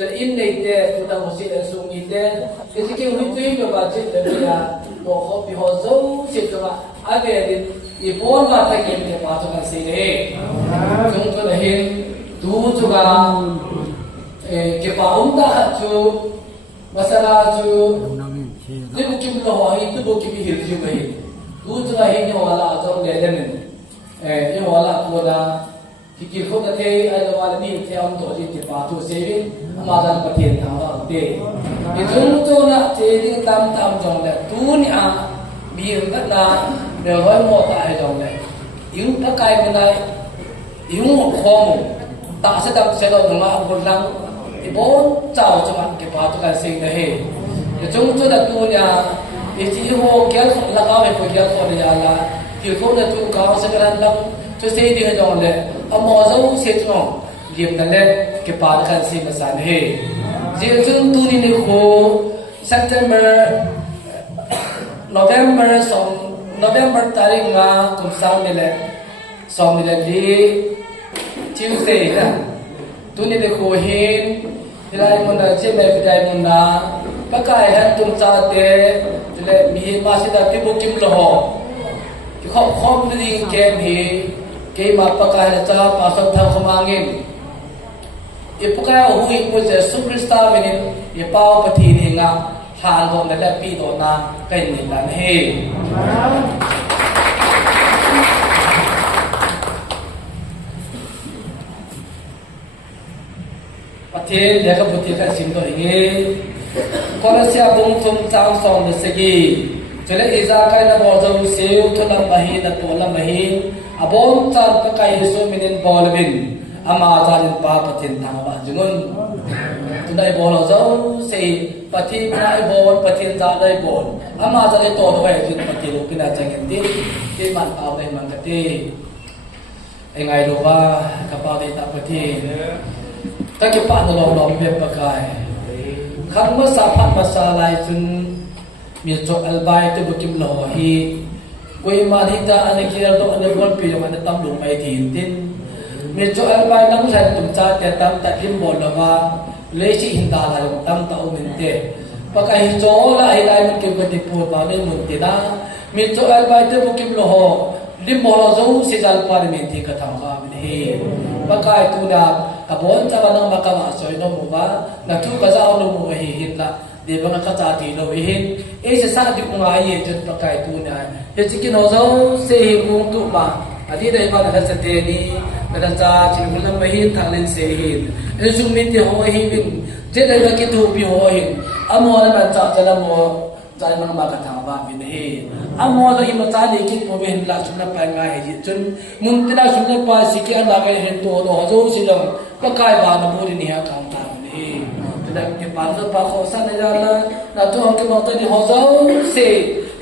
จะอินในเต้ตัวตั้งหัวเสียสูงอินเต้ก็จะเกี่ยวกับตัวเองกับจิตเดียบอกเขาพิหารเจ้าเสียตัวอะไรอีบอลมาตะเกียบเก็บมาตัวกันสิเด้จงตัวเห็นดูตัวกันเก็บมาตาขัดจูมาสลาจูนี่บุกิมโลหะนี่บุกิมหิลจูไปดูตัวเห็นนี่ว่าละจงเล่นนี่นี่ว่าละตัวนั้นที่กินข้าวเทยไอ้ตัววันนี้ที่อันตัวที่เก็บมาตัวเซฟินมาจากประเทศทางเราเด้ที่จงตัวนั้นเจดีตามจงเลยตัวนี้มีกันนะเดี๋ยวให้หมดตายจงเลยยิ่งถ้าใครไม่ได้ยิ่งข้อมูลตาเสด็จเสด็จลงมาบนหลังอีบอนเจ้าจะมาเก็บมาตัวกันสิ่งนี้ที่จงตัวนั้นตัวนี้อีที่หัวเกี่ยวละก้าวไม่พอเกี่ยวตัวนี้ละที่เขาเนี่ยตัวก้าวสักการะตัวเสียดีจงเลยเอาหมอเจ้าเสียจงเยี่ยมนั่นแหละเก็บมากันสิ่งนี้สั่นที่จงตัวนี้เนี่ยหัว September November ตาริงมาคุมสามนี่แหละดี Tuesday นะตัวนี้เด็กหัวหินที่ไรมันน่ะเชื่อไหมพี่ใจมันน่ะปากกายหันตุ่มซาเตะที่ไรมีมาสิดาที่บุกิมโลหะที่เขาคอมนี่เกมฮีเกมมาปากกายจะมาสัมผัสขมางเงินอีปากกายหูอีกคนจะซุปเปอร์สตาร์มินิอีป้าวปฏิทินงาทางโดนนั่นแหละปีโดนนะเป็นอย่างนั้นเฮ้ประเทศเด็กกับประเทศกันสิมตัวเองคนเสียบุ้งทุ่มจางสองเดือนสกีจะเล่อิจฉาใครนะบอกจะเสียวทุนลำบากนะตัวลำบากอาบอนจานตะไคร้สุมินินบอลบินอามาจานินปาปะเทนทางว่าจุนตุนได้บอลเราเจ้าเสียปะเทนได้บอลปะเทนจะได้บอลอามาจะได้ตัวด้วยจุนปะเทนลูกพินาจังเงินที่มันเอาได้มันก็ที่ยังไงรู้ว่ากระเป๋าได้ตักปะเทนถ้าเก็บปะนลองเว็บปะกายคำว่าสาพันมาสาลายจนมีจบอัลบายตัวบุกิมโลฮีกุยมาที่ตาอันนี้คิดเราต้องอันนี้วันปีมันจะตั้มลงไปทีตินมีจบอัลบายนั่งใช้ตุ่มจ่าแต่ตั้มแต่ทิมบอลละว่าเลชิหินดาลายตั้มเต้าเหม็นเตะปะกายโจละไอ้ลายมันเก็บไว้ที่ปูบาไม่หมุนติดามีจบอัลบายตัวบุกิมโลฮลิมบอลเราสิจัลปาร์เมนที่กระทำกันเฮปะกายตัวนั้นกบวนจะมานั่งมากับมาสวยน้องมัวนักทุกข์ก็จะเอาน้องมัวหินละเดี๋ยวมันก็จะตีเราหินจะสักดิบงายจนปะกายตัวนั้นจะกินเอาเจ้าเสียมุงตุมาอันนี้ได้มาจากสเตนีมาจากจิมุลมาหินทางเลนเสียหินซุ่มมิตรหัวหินเจ๊ได้มาคิดถูกพิหัวหินอามัวนั้นมันจะละมัวใจมันมากระทำบ้าวินเฮอามัวเราอิมตาลีกินพอเป็นหลักสุนทรภายในจนมุนตินาสุนทรภายสิเกอันหลักเห็นตัวเราโจสิลงก็กลายบานบุรีนี่ฮะคำตามนี่แต่เก็บปานก็ปากเขาสั้นในด้านนั้นแล้วตัวเขาเก็บมาตัวนี้เขาโจสิ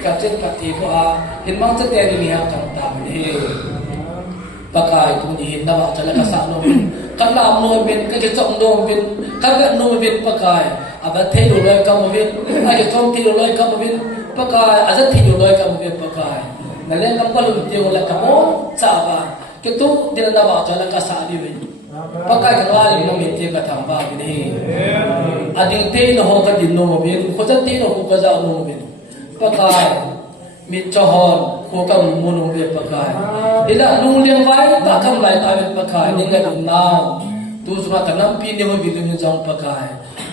กับเจ็ดกับที่ก็เห็นมันจะเตะนี่ฮะคำตามนี่ปากกายตัวนี้เห็นนะว่าจะเล่นกระสับโนบินกันลามโนบินก็จะจงโนบินกันแบบโนบินปากกายอาบัติเทโลลอยกำมือวินไอ้จอมเทโลลอยกำมือวินปากกายอาจจะเทโลลอยกำมือวินปากกายนั่นแหละน้ำก็ลุ่มเทโลลอยกำมือจ้าบ้าคิดดูดินน้ำว่าจะเล่นกระสาบิวินปากกายกันว่าลิมมิเทกระทำบ้าวินเฮอดีตเทโลหกดินโนมวินคนจะเทโลหกจะเอาโนมวินปากกายมิจฉาหกกับมุนวินปากกายนี่แหละนุ่งเลี้ยงไว้ตาคำไหลตาวินปากกายนี่ไงดูน้าวดูสมาธิน้ำปีนี้มันวิลุนจังปากกาย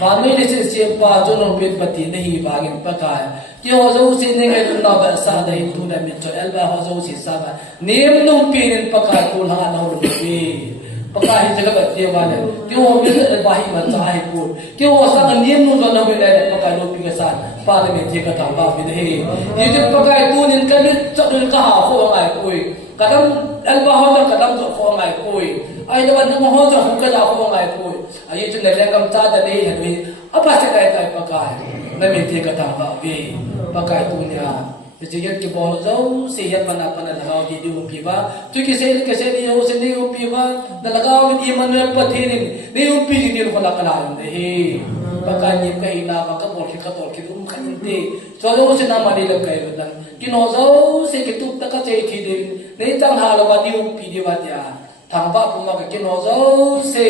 บ้านนี้เนี่ยเสียป้าจนเราเป็นปฏิเนี่ยบางอย่างปากกายที่เขาจะอุสิเนี่ยก็ดูน่าแบบสาได้ดูได้มิจฉาเอลบาเขาจะอุสิสาบะเนี่ยมันนุ่มปีนี่ปากกายกูหาเราดูดีปากกายที่จะแบบเดียวกันที่เขาเป็นเอลบาหิมันจะให้กูที่เขาสั่งเนี่ยนุ่มจนเราเป็นอะไรปากกายนุ่มปีกษัตริย์ป้าเนี่ยที่กระทำบ้าเป็นเฮยี่ที่ปากกายกูเนี่ยก็เนี่ยจะดูก็หาเขาอะไรกูkadang al-bahar kadang tu kau ngai koi ai lawan nama ho tu hukka ja kau ngai koi ai tu nilai kam ta da dei han apa se kai kai pakai na me ti kata ba ve pakai tu nya jadi ke bol jauh sehat mana pana lagau di umpi ba tu ke se ni ho se ni umpi ba da lagau di manuel pathirin ni umpi di ko la kala he pakai ni kai na ba ka bol ke ka tol ke um khanin te so lo se na mali lag kai dan kino jauh se ke tu ta ka che thi deนี่จังหาเราวันนี้ปีเดียวเดียวทางบ้านผมมากับกินโอโซเซ่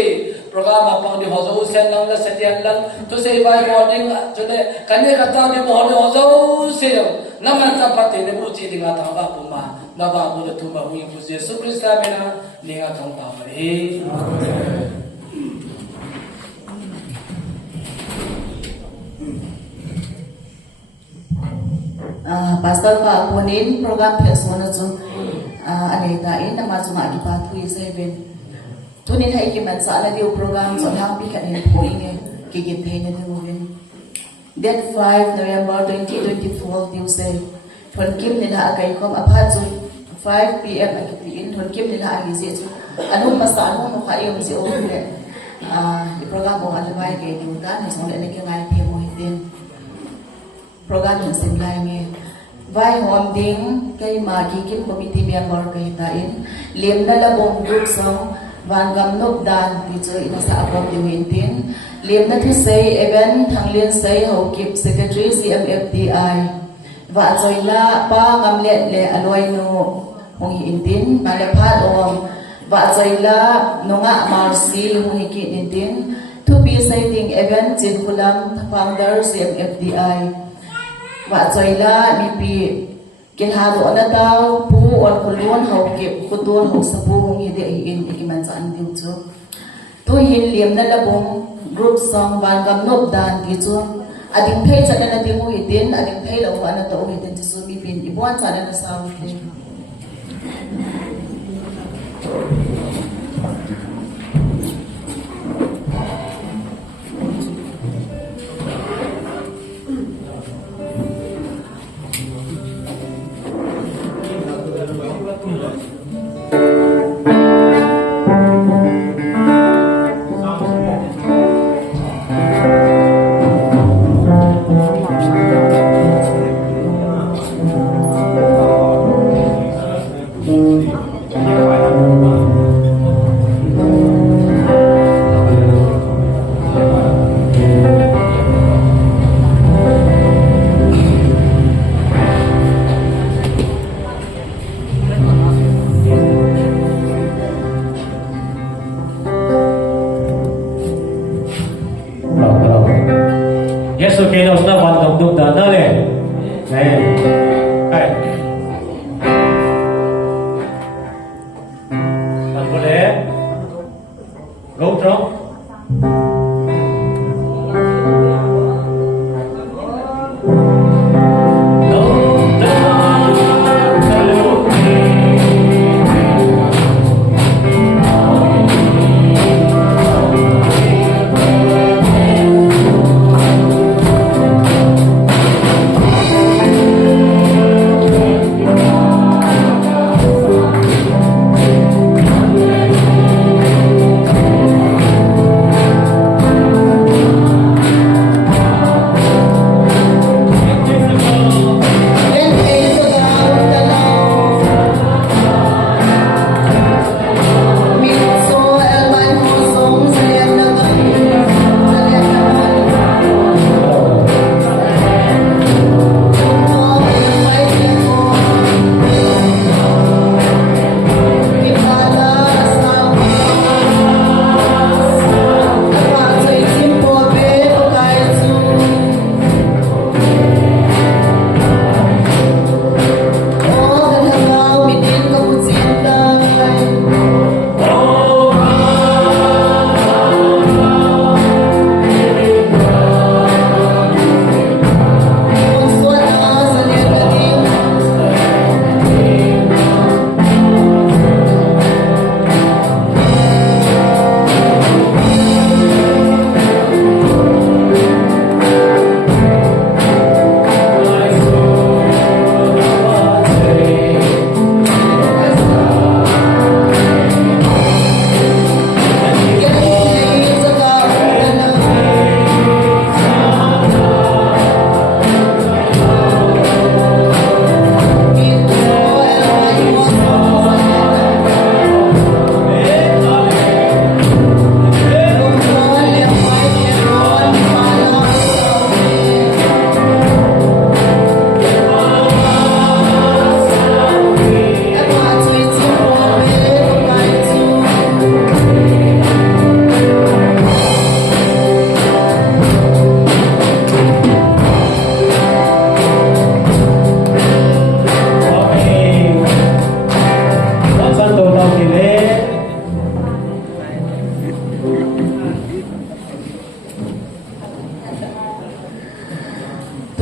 ป program apang di hozo sen lang la setian lang to say by morning jole kane kata di morning hozo se naman tapati ne buci di ngata ba puma na ba bu tu ba hu yu Yesu Krista mena ni ngata ta mari Pastor pa kunin program person na tu aneh tain nama cuma di patu seven tunin hai kiman sa ala diu program so hang pi kan po inge kigit hen ni movin that 5 November 2024 diu say thon kim ni la akai kom apha chu 5 pm akiti in thon kim ni la ai se chu anu masa anu no khai om se o le di program mo ala bai ke diu ta ni so le ke ngai pe mo hitin program ni sim lai nge vai hom ding kai ma ki kim committee member kai ta in lem na la bom group song van gam nok dan ti cho ina sa apom di wintin lem na thi sei event thang lien sei ho kip secretary CMFDI va choi la pa ngam le aloi no hong hi intin ma le phat om va choi la nonga marsi hong hi ki intin to be citing event chin kulam founder CMFDI và chơi la mi pi ken ha do na tao pu on kulon hau ke kutun ho sapu hong hi de in ikiman sa an diu chu to hin liam na la bom group song van gam nop dan ti chu ading thei cha na ti mu hi tin ading thei lo wa na to hi tin chu mi pin i bon cha na sa ti Yes, okay, now na van dum dum da na le. Kai. Kan boleh. Go trong.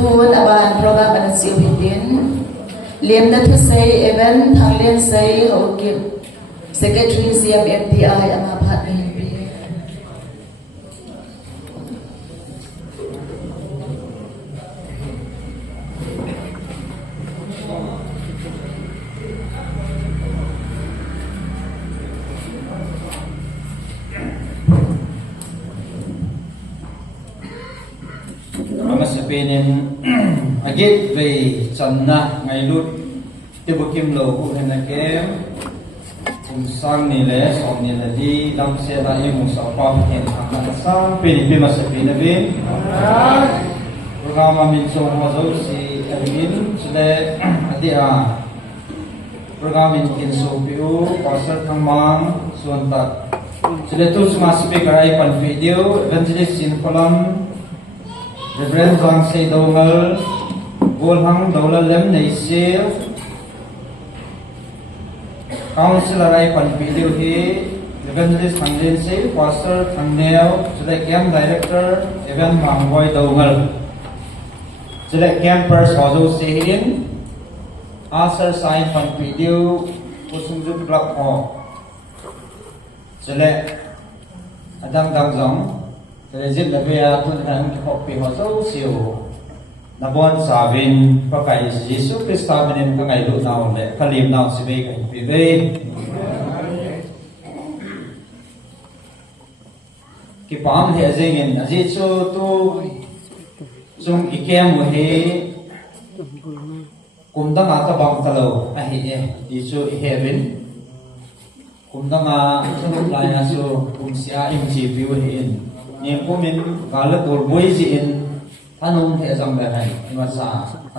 thun aban program an siu hitin liam na thu sei event thang len sei ho kim secretary CMFDI ama phat ni pi Pinin agit về chân na ngày lút tiếp bước kim lầu của hình là kem cùng sang ni lẽ sòng ni là đi đâm xe ta yêu một sáu bao hiện hàng năm sang pinin pin mà sẽ pin là pin program mà mình cho họ dấu si admin sẽ đi program mình kiến số biểu pasal thăng mang xuân tật sẽ tu smart speaker ai pan video evangelist in column Reverend Zhang Sei Dongal, Golhang Dola Lem Nei Seo, Councilor Ai Pan Video He, Evangelist Thang Len Sei, Pastor Thang Neo, Select Camp Director, Evan Mang Boy Dongal, Select Campers Hozo Sehin, Asar Sai Pan Video, Pusungjuk Club Ho, Select Adam Dang Zong. Jadi lebih tuhan kopi hotel siu, nabon sabin pakai Yesus Kristus menim kengai lu nau le kalim nau sebagai pibe. Kipam he azengin azizu tu sung ikem he kumdang ata bang talau ahi Yesus heaven kumdang sung laya su kumsia imji piu hin. Nhưng của mình và lớp tuổi bối diện thanh ông thể rằng là này mà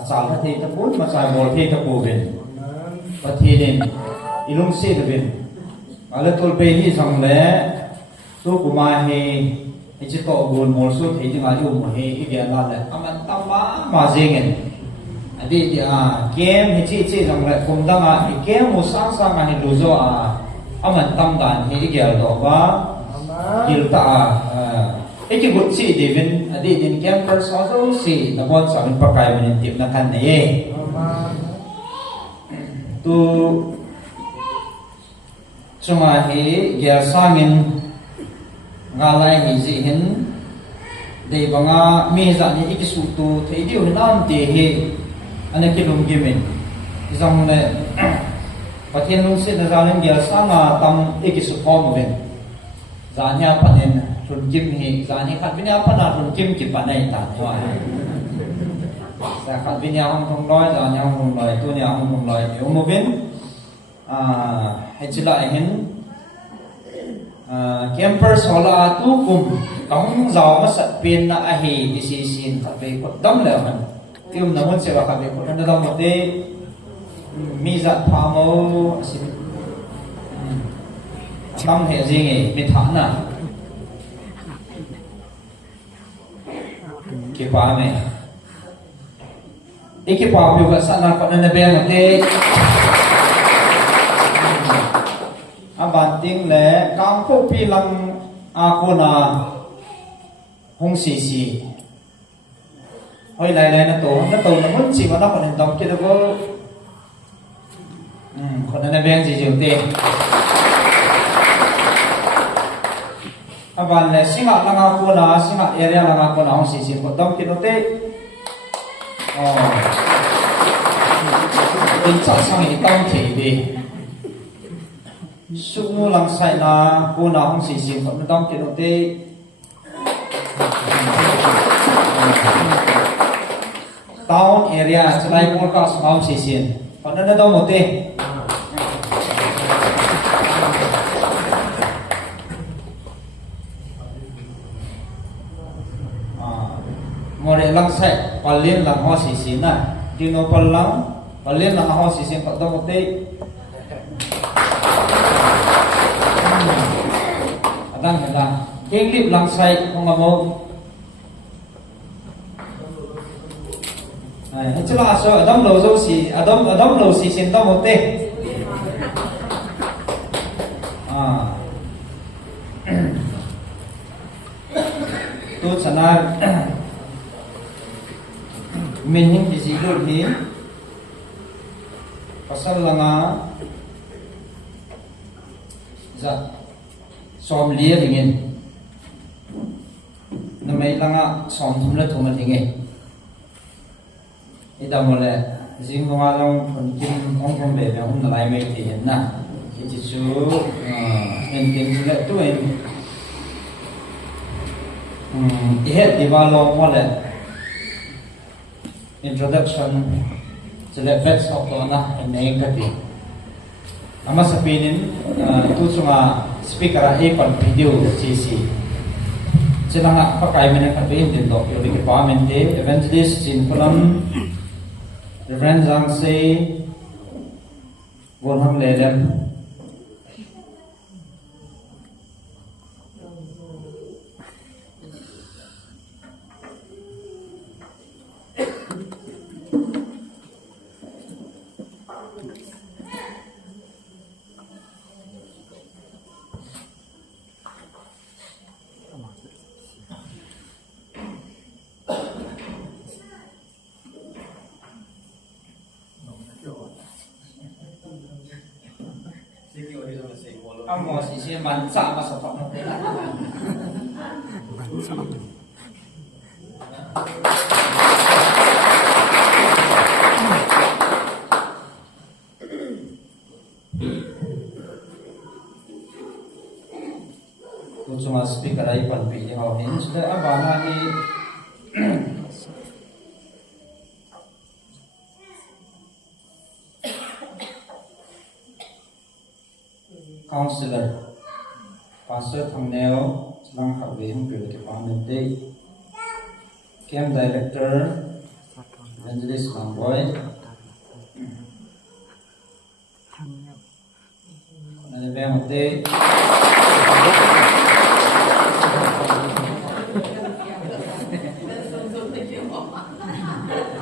xả là thì ta bốn mà xài bò thì ta bù bên và thì nên ilung xe được bên và lớp tuổi bề hi rằng là số của mai thì chỉ có buồn một số thì nhưng mà dùng thì cái việc là aman tâm mà riêng đi game thì chỉ rằng là cùng đang cái game một sang mà thì đủ rồi aman tâm đàn thì cái việc đó và kita iki butsi divin adi din camper sozo si nabon sa min pakai menintip na kan ye tu cuma hi gya sangin ngalai hi zihin de banga meza ni iki sutu thei diu nam te he ane kilum gimin izang ne patien lung se na zalim gya sanga tam iki su pom ben zanya panen run kim hi zani khat binya pana run kim ki panai ta chwa sa khat binya hong thong loi zanya hong thong loi tu nya hong thong loi yo mo bin hechila hin campers hola tu kum kong zaw ma sat pin na a hi isi sin khat be ko dam le man tium na mon se wa khat be ko na dam mo te mi zat pha mo asim tam he jing mi tha na ke pa me iki pa bi ka sana ko na be mo te aban ting le kam pho pi lang a ko na hong si si hoi lai lai na to na mun chi ma na ko nen dam ke do ko ko na be ji ji te aban le singa langa ko na singa area langa ko na hong si si ko dam ke no te in sa sang ni tam ke de sumu lang sai na ko na hong si si ko dam ke no te town area chalai ko ka hong si si ko na dam mo te ngore lang sai palin lang ho si si na dino palang palin lang ho si si pat do te adang adang kenglip lang sai kung amo ai chula so adam lo zo si adam lo si sin do mo te tu sana min hin ki zilul hi pasal langa za som lia ringin namai langa som thumla thumal hinge ida mole jing nga long phun kim ong phom be be hum na lai mai ti hen na ki chu en kin le tu en he develop mole introduction chele best of na nei ka ti ama sapinin tu chunga speaker a pan video cc chelanga pakai mene ka be din do yo ki pamen de evangelist in kolam Reverend Zhang Se Volham Lelem amo si si man sa ma sa pa tu cuma speaker ai pan pi ho hin sudah abana ni counselor pastor thangneo lang khabin pe department de camp director evangelist Lamboy ane be mate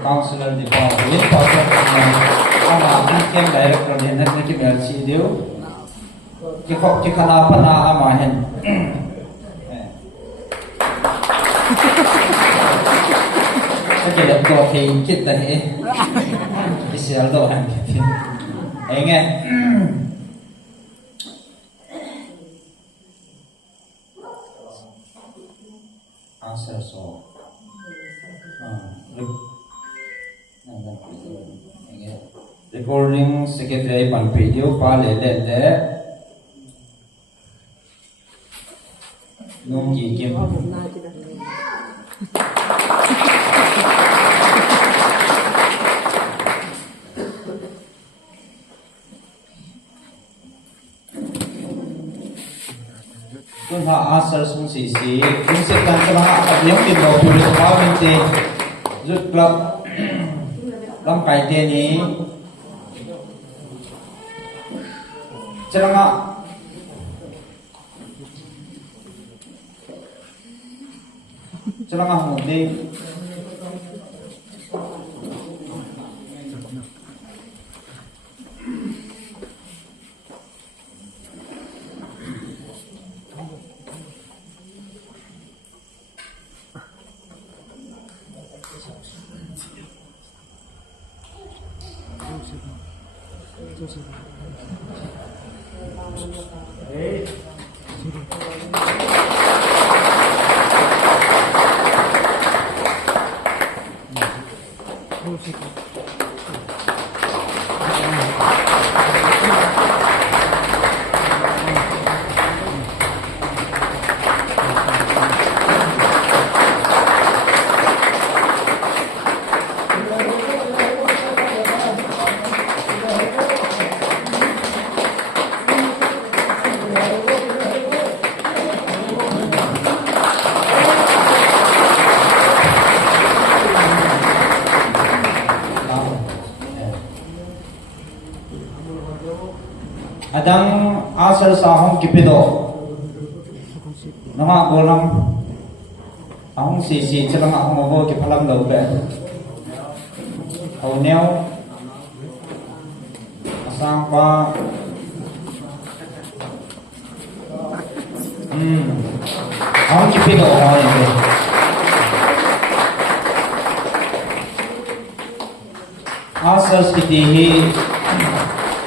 counselor department pastor ama camp director de na ki berchi deu ki khana pana ama hen cái động作thì chết đấy cái xe đồ hàng thì ấy nghe answer so recording secretary ban video pa le nông gì kiếm tuân họ answer sung sĩ sĩ chúng sẽ tăng cho họ tập nhóm tìm đồ chủ lực báo bên tê rút club lâm cải tiền ý cho họ cho họ một đi adang asal sahong kipido nama bolang ahong si celang ahong obo kipalam lau be au neo asang pa ahong kipido ahong ini answers kiti hi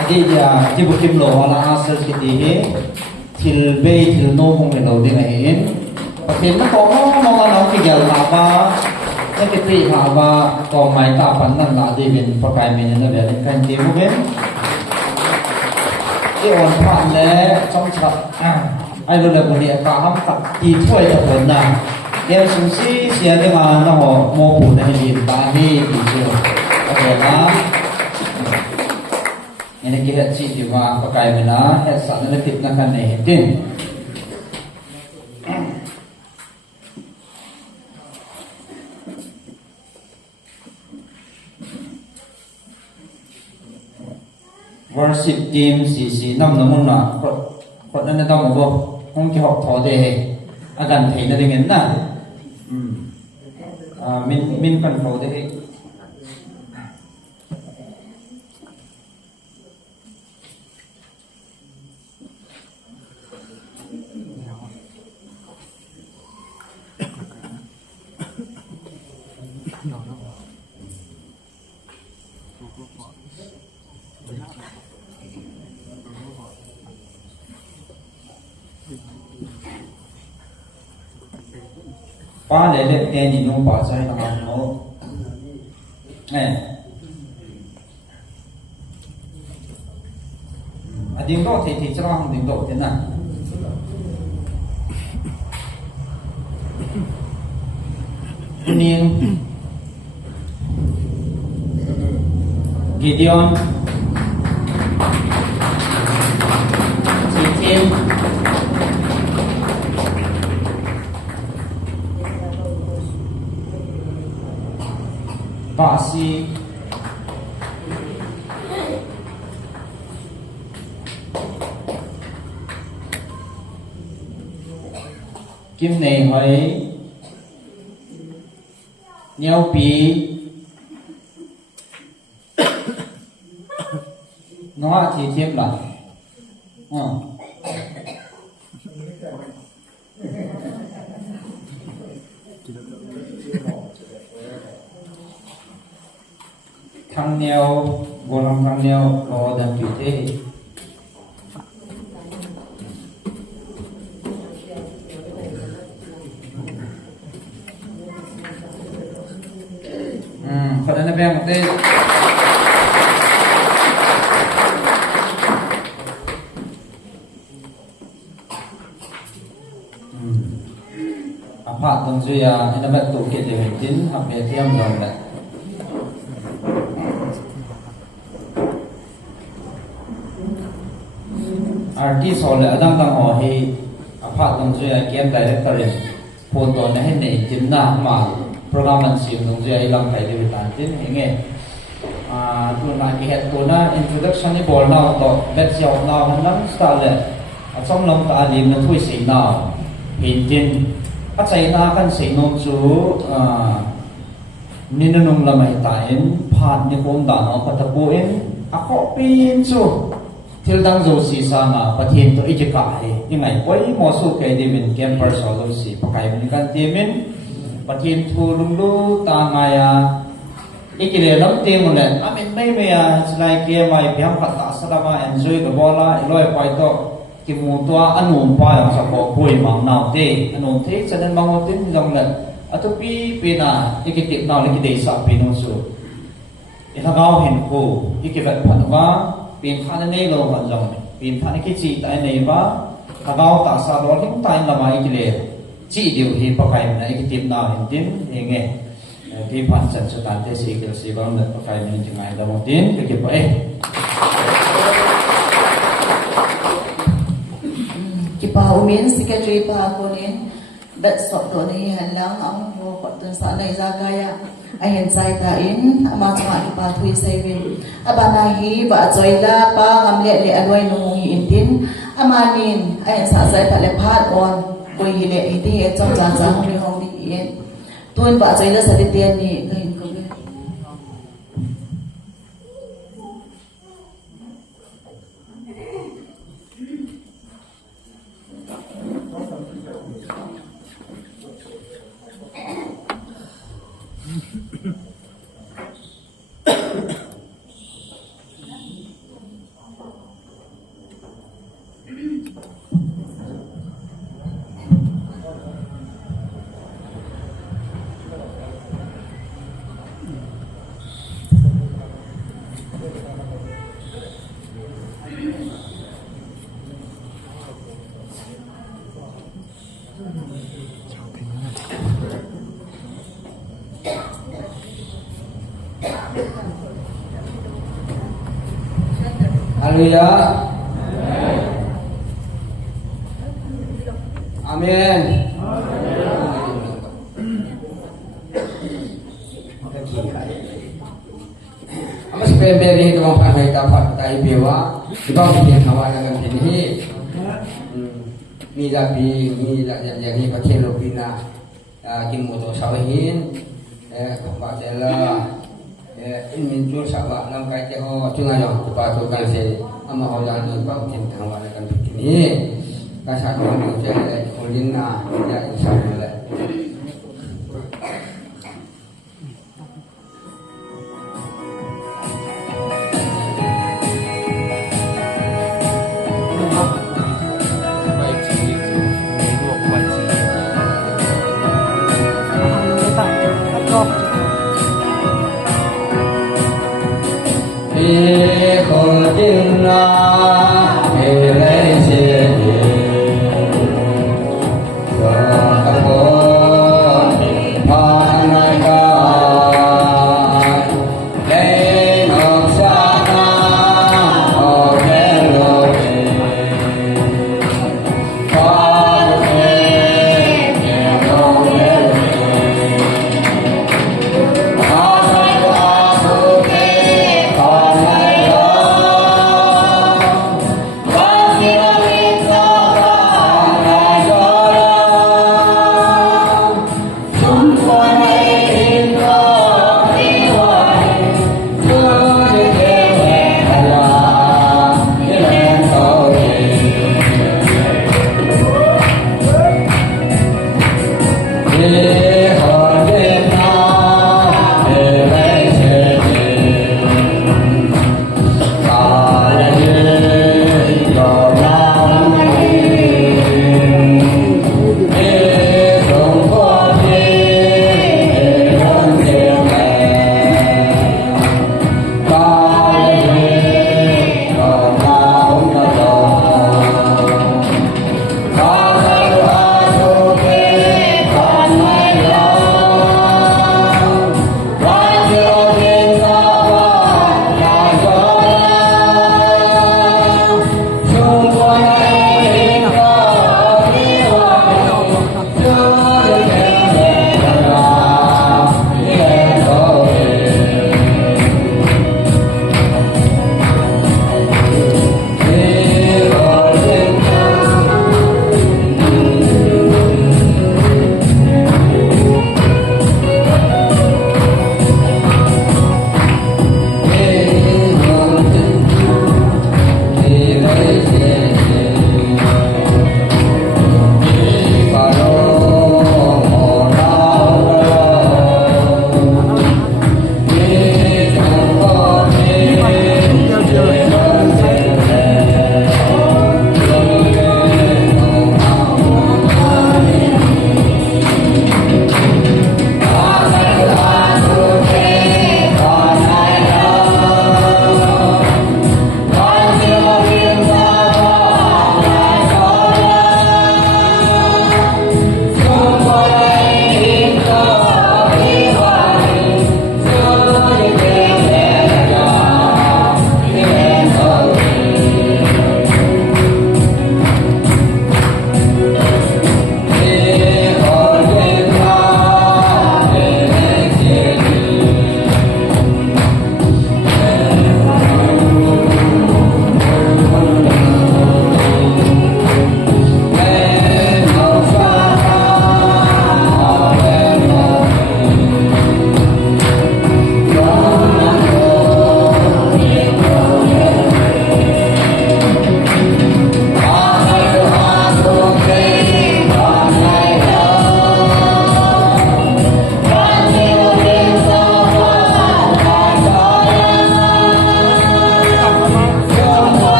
adi ya tibukim lo wala answers kiti hi til be til no hong lo ding hi in patin na ko mo na ki gel ma ba na ki pri ha ba ko mai ta pan nan la di bin pakai min na be kan ti mu benที่อ่อนผ่านแล้วช่องฉับไอ้รู้เลยคนนี้กาห้ามตัดตีถ้วยตะผลนะเดี๋ยวสุสีเสียได้มานะหัวโมปูในดินตาฮีดีเชียวโอเคนะอันนี้เกิดสิ่งที่ว่าประกายมันนะเหตุสารนั้นติดนักกันในเหตุดินworship team สีน้ำน้ำมันนะคนนั้นต้องมาบอกห้องที่หกถอดเดย์อาการเทนั่นเองนะมินกันถอดเดย์ป้าเล็กๆแกนี่น้องป้าใช่ไหมน้องดิ้งโดที่จะร้องดิ้งโดเห็นไหมนี่กิเดียนทีมBasi Kim này hỏi nhau bí nó thì thêm là thằng neo vô lòng thằng neo có đàn kiểu thế phần này là một tên phạt đồng duy nó bắt tụ kiện để hình chính học về thêm rồi đấy artist ole adam tang ho hi aphat dong zui game director photo na hen nei timna ma program an sim dong zui ilang kai de tan tin henge tu na ki het ko na introduction ni bol na to bet xiao na han lam style le a chom long ta lim na thui sei na hin tin a chai na kan sei nom chu ninanung lamai ta in phat ni kom da no patapu in a ko pin chu til dang zo si sa nga pathin to ijika he ingai koi mo su ke di min camper so lo si pakai min kan ti min pathin thu lung lu ta nga ya ikile lam te mo le amin mai me ya slai ke mai byam khat ta salama enjoy the bola eloi pai to ki mu to anum pa yang sa ko pui mang naw te anum the chanan mang tin long le atupi pina ikitip naw le ki dei sa pinu su ilagaw hin ko ikibat phanwa pin khana nei lo han jong pin khana ki chi tai nei ba thagaw ta sa lo thing tai lama i kile chi diu hi pakai na ki tim na hin tin enge ki phan chan chu tan te si kil si bang le pakai ni jingai da mo tin ki pa ki pa umin secretary pa ko nin dat sok do ni han lang ang ho ko tun sa nai za gaya ai hen sai ta in ama chama ki pa thui sai win abana hi ba joila pa ngam le le anwai nu hi intin amanin ai sa sai ta le phat on koi hi le hi ti e chom cha cha hong ni hong ni in tun ba joila sa ti tian ni ka hin ko be Hallelujah. Amen. Amas pemberi dengan pakai dapat tai bewa, sebab dia kawan dengan ini. Ni tapi ni yang ni pakai lopina, kimuto sawahin, kampak jela, in muncul sahabat dalam kaitan cungan yang kepatukan se, ama orang ni bang tim kawan dengan ini. Kasar orang jela kulina, ya insyaallah.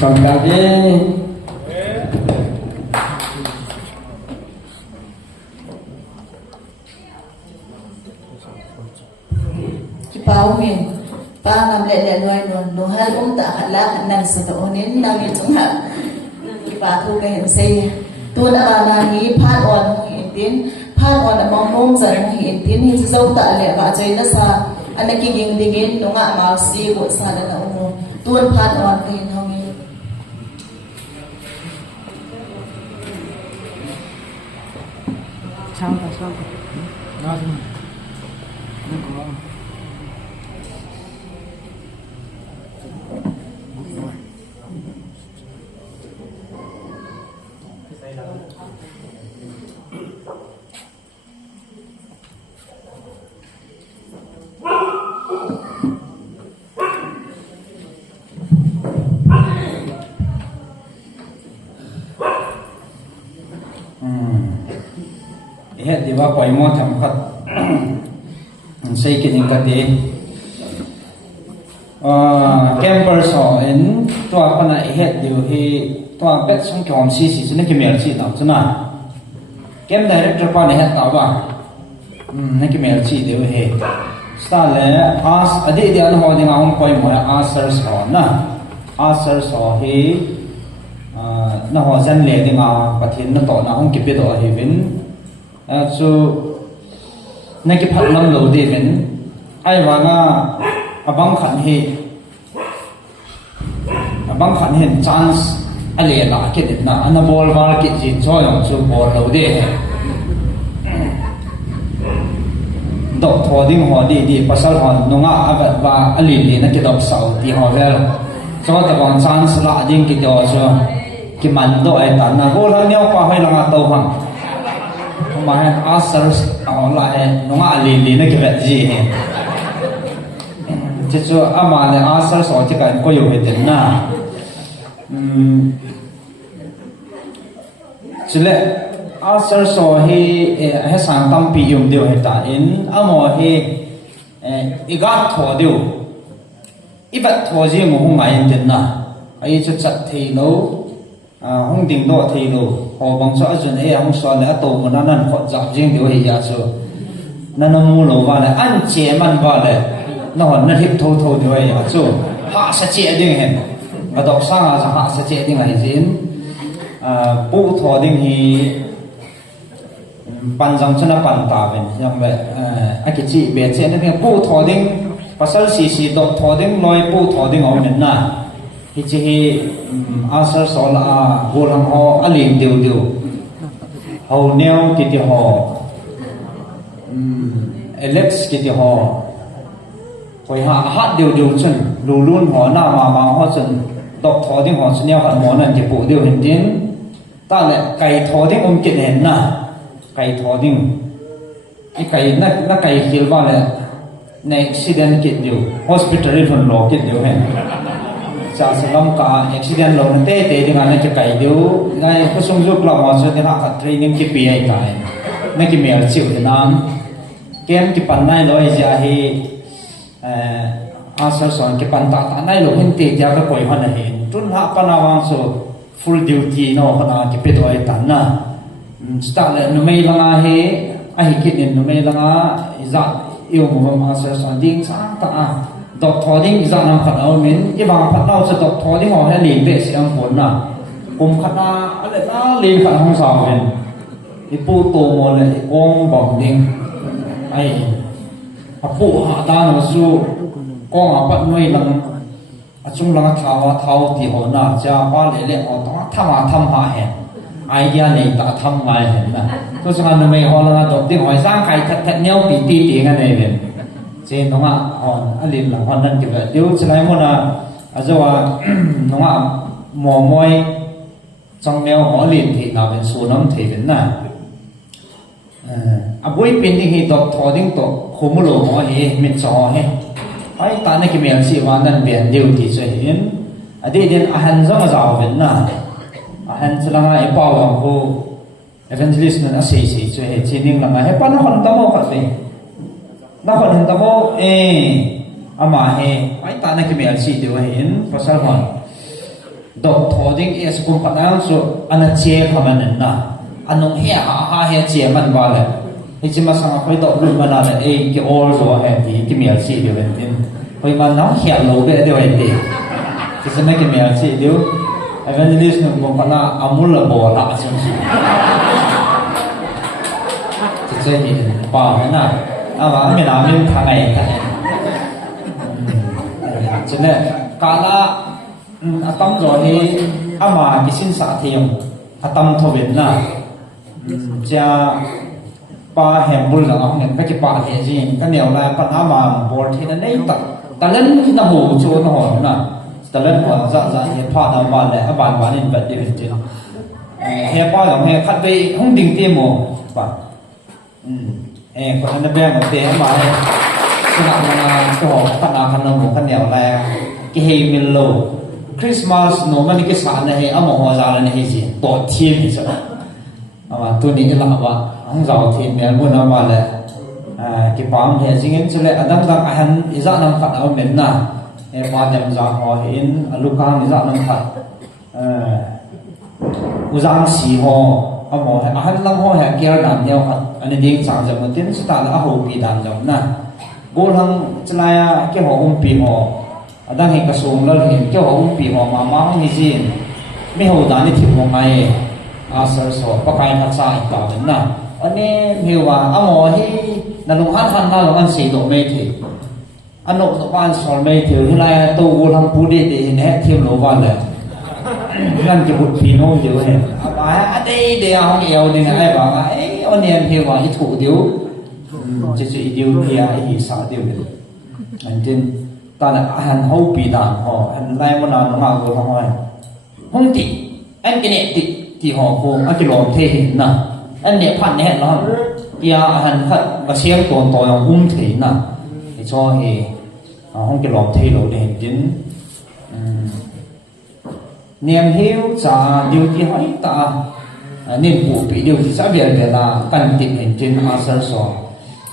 Chọn 大家。tháo mình ba ngam lệ lệ loài nô hal ta khala nan sa to onin nang i chung ha ba thu cái hình xây tu na ma hi phan on hi tin phan on among nom zan hi tin hi zo ta le ba chai na sa anaki ging dingin no nga ma si ko sa na umu tuan phan on cái hình hong hết thì ba quay mua thầm khát xây cái những cái gì camper so in tua cái này hết điều thì tua bet xong chọn xí cho nên cái mail xí nào cho nào game director pa này hết tao ba nên cái mail xí điều hết sao là as ở đây anh hỏi thì ông quay mua answer so na answer so thì nó họ dân lệ thì ngào và thiên nó tỏ nó không kịp biết đó thì vẫn so nên cái phát lâm lâu đi vẫn ai mà nga abang khẩn hiện chance ai lệ là cái định na anh ball vào cái gì cho ông so ball lâu đi đọc thọ đinh họ đi pasal họ nó ngã và anh lệ nó cái đọc sầu thì họ về cho tập bằng chance là đinh cái đó cho cái mình đó ai tận na vô là nhau qua hay là ngã tàu hàng mà answers họ lại nó ngã lì nó cái vật gì hè chứ cho mà là answers họ chỉ cần có nhiều về tính na chỉ là answers họ hay sang tâm bị dùng điều hiện tại in mà igat thua điều ibat thua gì mà không ai tin na ai cho chặt thì lâu không định độ thì lâu họ bằng số chuyện ấy không so lại tổ một năm khó dập riêng điều gì vậy chứ nên mua lô vào lại ăn chế man vào lại nó hiệp thâu điều gì vậy chứ họ sẽ chế điên hết và đọc sang là họ sẽ chế điên là gì bố thọ điên thì ban dòng cho nó ban ta vậy như vậy anh cái chị bé chế nó bố thọ điên pasal si đọc thọ điên nói bố thọ điên ông nên na thì chỉ answer số là vô làm họ alien điều hầu neo cái điều họ Alex cái điều họ hồi hạ hát điều chân luôn luôn họ na mà họ chân đọc thọ tiếng họ chân neo hạt món này chỉ bộ điều hiện tiếng ta lại cày thọ tiếng ông kiện hiện na cày thọ tiếng cái cày nó cày hiểu vào là này accident kiện điều hospital đi phần lò kiện điều hiện cha sẽ làm cả accident lâu nên tê thì ngay cái cái điều ngay có sung giúp làm họ sẽ học các training cái PI cái nên cái mail chịu thì nam kem cái pan này nói ra thì answer son cái pan ta này lúc hiện tại ra cái quay hoa này tuân hạ pan nào so full duty nó hoa nào cái biết đôi tan na start là nó mấy lần he ai cái nên nó mấy lần ra yêu một answer son ding sáng ta đọc thọ đinh ra nam khát ao mình cái bằng khát ao sẽ đọc thọ đinh họ hay liền về sẽ ăn cuốn na cùng khát na ở đây ta liền khát không sao mình cái bu tô mò lại quang bằng đinh ai bu hạ ta nó su quang à bắt nuôi lần chung lần thao thì họ na cha ba lệ họ thăm hạ hẹn ai gia này ta thăm ngay hẹn na tôi cho anh mình họ là đọc tiếng hỏi sang cái thật nhau bị tí cái này vậy trên nó anh liền là hoàn thành kiểu vậy nếu chỉ lấy một là do nó mò môi trong neo họ liền thì nào bên số năm thì vẫn là buổi bên thì đọc thọ tiếng đọc không có lỗ họ thì mình cho hết ai ta này cái miệng sĩ hoàn thành biển điều thì sẽ hiện đây đến anh rất là giàu vẫn là anh sẽ là ai bảo rằng cô evangelist nó sẽ cho hết chỉ nên là ngay bắt nó hoàn tâm một cái nó còn hiện tamo ama ai ta này cái miệng sĩ điều hiện pasal hoàn đọc thọ tiếng es cũng phải nói số anh chế không anh na anh nông he ha he chế mình vào lại thì chỉ mà sang khơi đậu luôn mà là cái all rồi cái miệng chỉ điều bên trên khơi mà nó hẹn lâu về điều này thì sẽ mấy cái miệng chỉ điều evangelist nó cũng phải là amul là bò lạ xem thì sẽ nhìn bảo thế nào mà mình làm mình thằng này cho nên cả là tâm rồi thì mà cái sinh sản thiềm tâm thọ việt na cha ba hẻm bul là ông này cái ba thì gì cái nhiều là phần mà bol thì nó đấy ta lên nó hủ chỗ nó hỏi nè ta lên còn dạ thì pha nào mà lại bạn bạn nên vật đi bên trên hè ba là hè khát về không định tiêm mồ bạn còn anh bé một tí mà cái nào là cái họ khát nào khát nào một cái nhiều là cái hay mình lâu Christmas nó mà cái sản này ở một hoa gia này gì tổ thiên thì sao mà tôi nghĩ là vậy không giàu thì mình muốn nói mà là cái bám thì chính là chỉ là đang anh ý ra năm phật ở miền nào em qua nhầm ra họ hiện lúc hàng ý ra năm phật uzang si ho amo anh lang ho hay kia làm nhau phật anh đi sang giờ một tiếng sẽ tạo ra hậu bị làm giống na bố lăng chỉ là cái họ pi họ đang hiện cái số lớn hiện cái họ pi họ mà mang gì mấy hậu đàn thì thiếu một ngày asal so pakai kata itu na ani hiwa amo hi nalung han na long an si do me thi ano to pan sol me thi hilai to ulam pudi de ne thim lo wa le nan ke but pino je he aba ade de ang eo ni ai ba ma ai onen hiwa hi thu diu je je diu dia hi sa diu de an tin ta la han ho pi dan ho an lai mo na ma go ho hong ti an ke ne ti thì họ cũng cái lò thế hiện nè anh nhẹ phản nhẹ lắm ya hành phật và xem toàn toàn thế nè thì cho thì không cái lò thế lò để chính niềm hiếu trả điều gì hỏi ta niềm vụ bị điều gì sẽ về là cần tìm hình trên asal so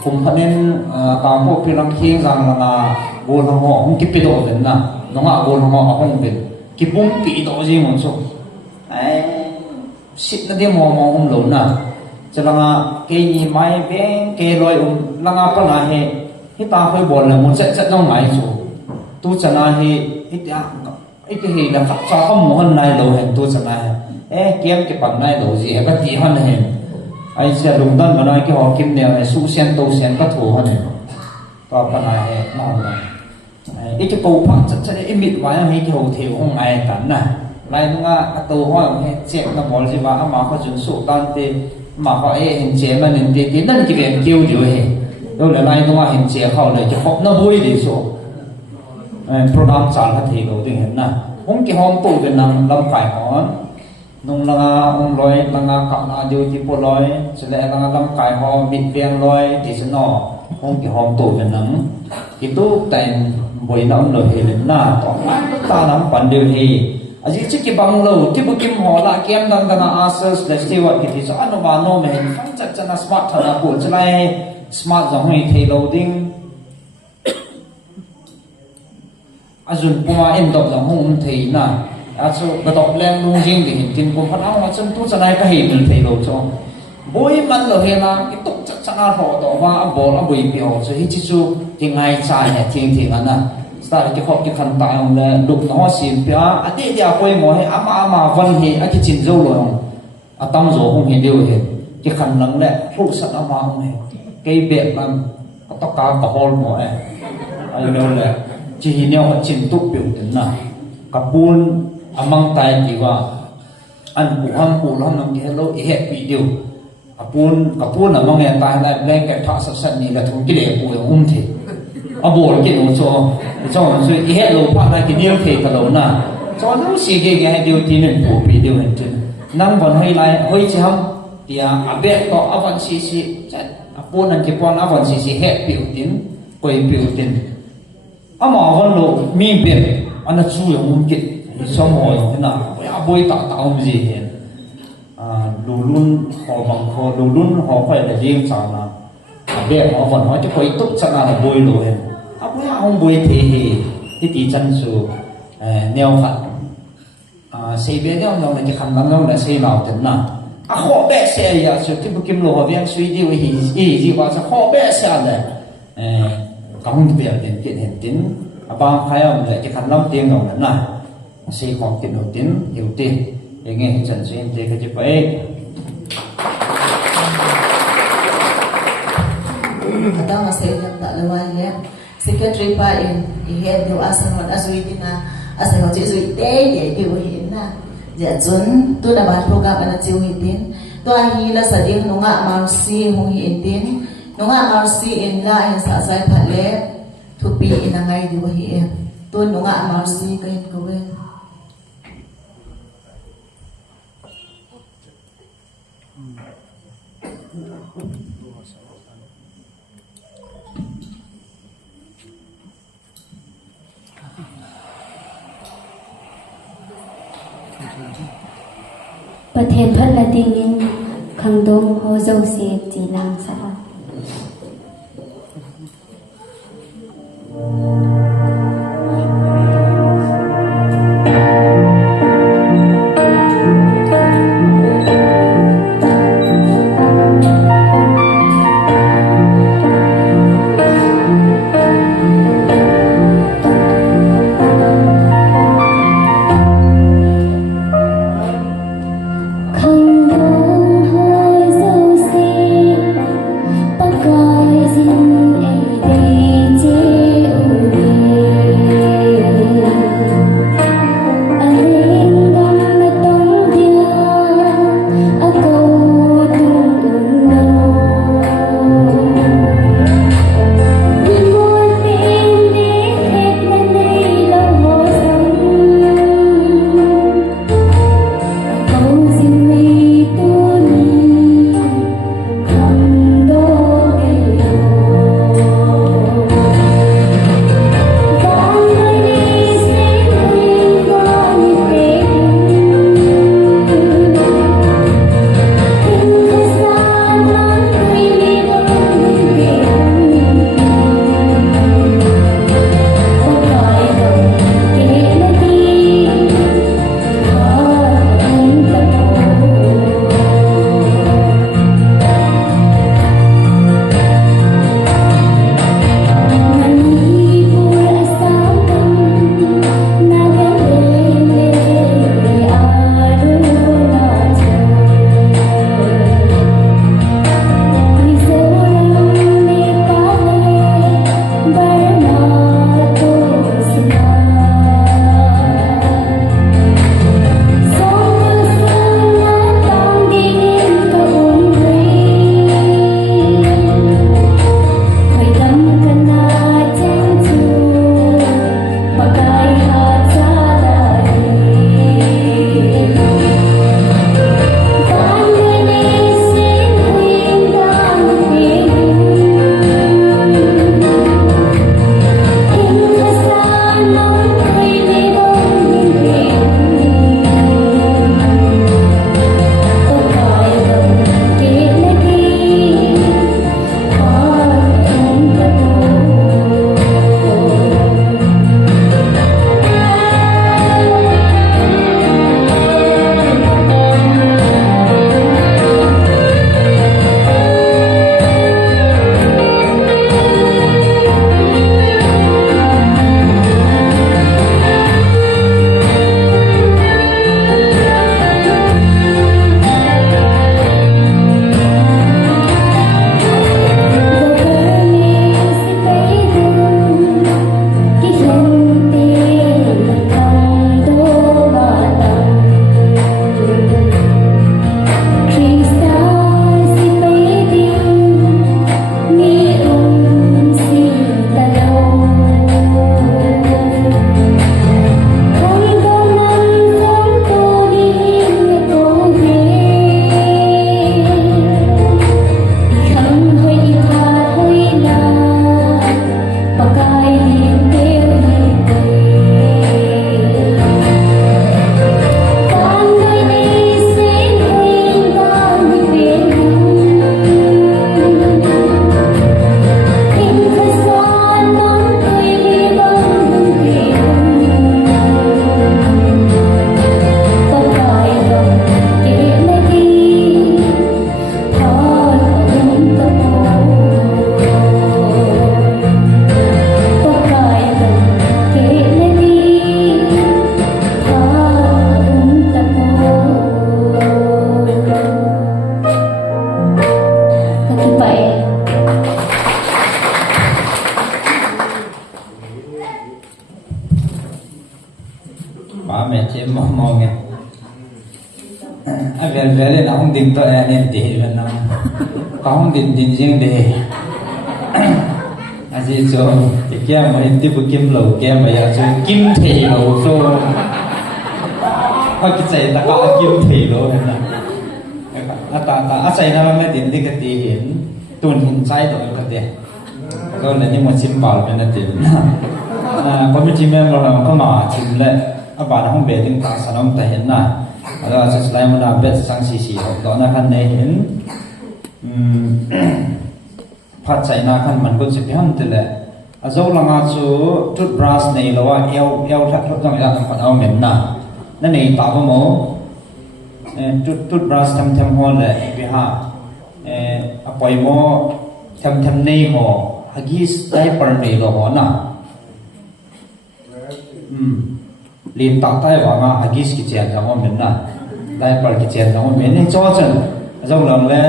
cũng phải nên tạo một cái lòng thiên rằng là vô lòng họ không kịp độ đến nè nó ngã vô lòng họ không biết kịp bung bị độ gì một số shit na dia mo lo na chalanga ke ni mai be ke loi langa pa na he hita khoi bol la mo set no ngai chu tu chana he hita ke he la khat cha kham mo han nai lo hen tu chana he kem ke pang nai lo ji ba ti han he ai sia lung dan ma nai ke ho kim ne su sen to sen ka thu han he to pa na he ma na ke ko pa cha imit wa he ke ho theu ong ai tan na lại nó ngã tàu hoa ông hết chết nó bỏ gì mà có chuyện sụt tan thì mà có hiện chế mà nên thì nên cái việc kêu điều hè đâu là lại nó hiện chế họ lại cho họ nó vui đi số program sản xuất thì đầu tiên hiện na không cái hôm tụ cái năng lâm phải họ nông là ông lôi là cặp là điều chỉ bộ lôi sẽ lại là lâm phải họ bị viên lôi thì sẽ nó không cái hôm tụ cái năng itu tên buổi năm rồi thì lên na còn ta nắm bản điều thì aji chiki banglo tibu kim hola kem dan dana asas le stiwa kiti so anu ba no me phang chat chana smart thana ko chlai smart jong hi thei loading azun puma em dok jong hum thei na aso gadok leng lung jing bi tin ko phan ang cham tu chanai ka hi mil thei lo cho boi man lo he na ki tuk chat chana ho to ba bol a bui pi ho so hi chi chu ti ngai cha ne thing ana start cái học cái khăn tay ông là đục nó xìm pia anh đi đi quay mồi hay ama văn hi anh cái chín dâu rồi ông tâm rồi không hiện điều hết cái khăn nắng lẹ phụ sẵn ama không hết cây bẹt làm tất cả cả hol mồi anh đâu lẹ chỉ hiện nhau chín túc biểu tình nào cả buôn amang tay gì qua anh phụ lắm nằm cái lối hết bị điều cả buôn là mong nghe tay lại lên cái thọ sạch này là thùng cái để phụ thì bồ cái đồ cho nó suy hết lỗ phát ra cái điều thì cả lỗ na cho nó xì cái điều thì mình bổ bị điều hình trên năng vẫn hay lại hơi chứ không thì biết có vẫn xì buôn anh cái quan vẫn xì hết biểu tiếng quay biểu tiếng mà vẫn lỗ mi biết anh là chú là muốn kịch xong rồi thế nào bôi tạo gì hết lù luôn họ bằng họ lù luôn họ phải là riêng sao nào biết họ vẫn nói chứ quay tốt chắc là bôi lỗ hết không bôi thì tí chân su neo phật xây bé đó là cái khăn lắm đó là xây vào tính nào à khó bé xe ya sự cái kim lô viên suy đi với gì qua sẽ khó bé xe này công việc đến kiện hiện tín bang khai ông lại cái khăn long tiền ngọc này sẽ còn kiện đầu tiên hiểu tiền để nghe trận xuyên tiền cái chữ vậy Ada masih yang tak lawan ya. Secretary pa in head do asan man azui dina asan ho zui te ye di hin na. Ja chun tu na ban program ana chiu hin to a hi la sa ding nunga marsi hong hi tin nunga marsi in la in sa sai phale thu pi in angai di hi tu nunga marsi ka hin ko we.ประเทศพัทละติงินคังดงโฮโซเซจีลังสะ Hãy subscribe cho kênh Ghiền Mì Gõ để không bỏ lỡ bà mẹ chị mong nghe à về về lên là không định tôi nên để là nó có không định riêng để à gì cho cái kia mà tiếp tục kiếm lầu kia mà giờ cho kim thị lầu cho cái chạy ta có kim thị lầu này nè ta chạy nó mới tìm đi cái gì hiện tuần hình trái rồi cái gìก็เลยนี่มันชิมบาลเป็นอะไรติก็ไม่ชิมเราก็มาชิมเลยอาบานห้องเบดิ้งตาสนองแต่เห็นนะแล้วจะสไลด์มันอาเบสสังสีตอนนั้นในเห็นผัดใส่นาคันมันก็จะพิหันติเลยอาจจะลังอาจูจุดบรัสในเราว่าเอวทัดต้องอย่างนั้นผัดเอาเหม็นนะนั่นเองตาบ่โมจุดบรัสทำหัวเลยพิหาปล่อยโมทำในหัวHagis diaper này lo ho na lim ta tai wa nga hagis ki chen da min na diaper ki chen da min ni cho chen jong lang le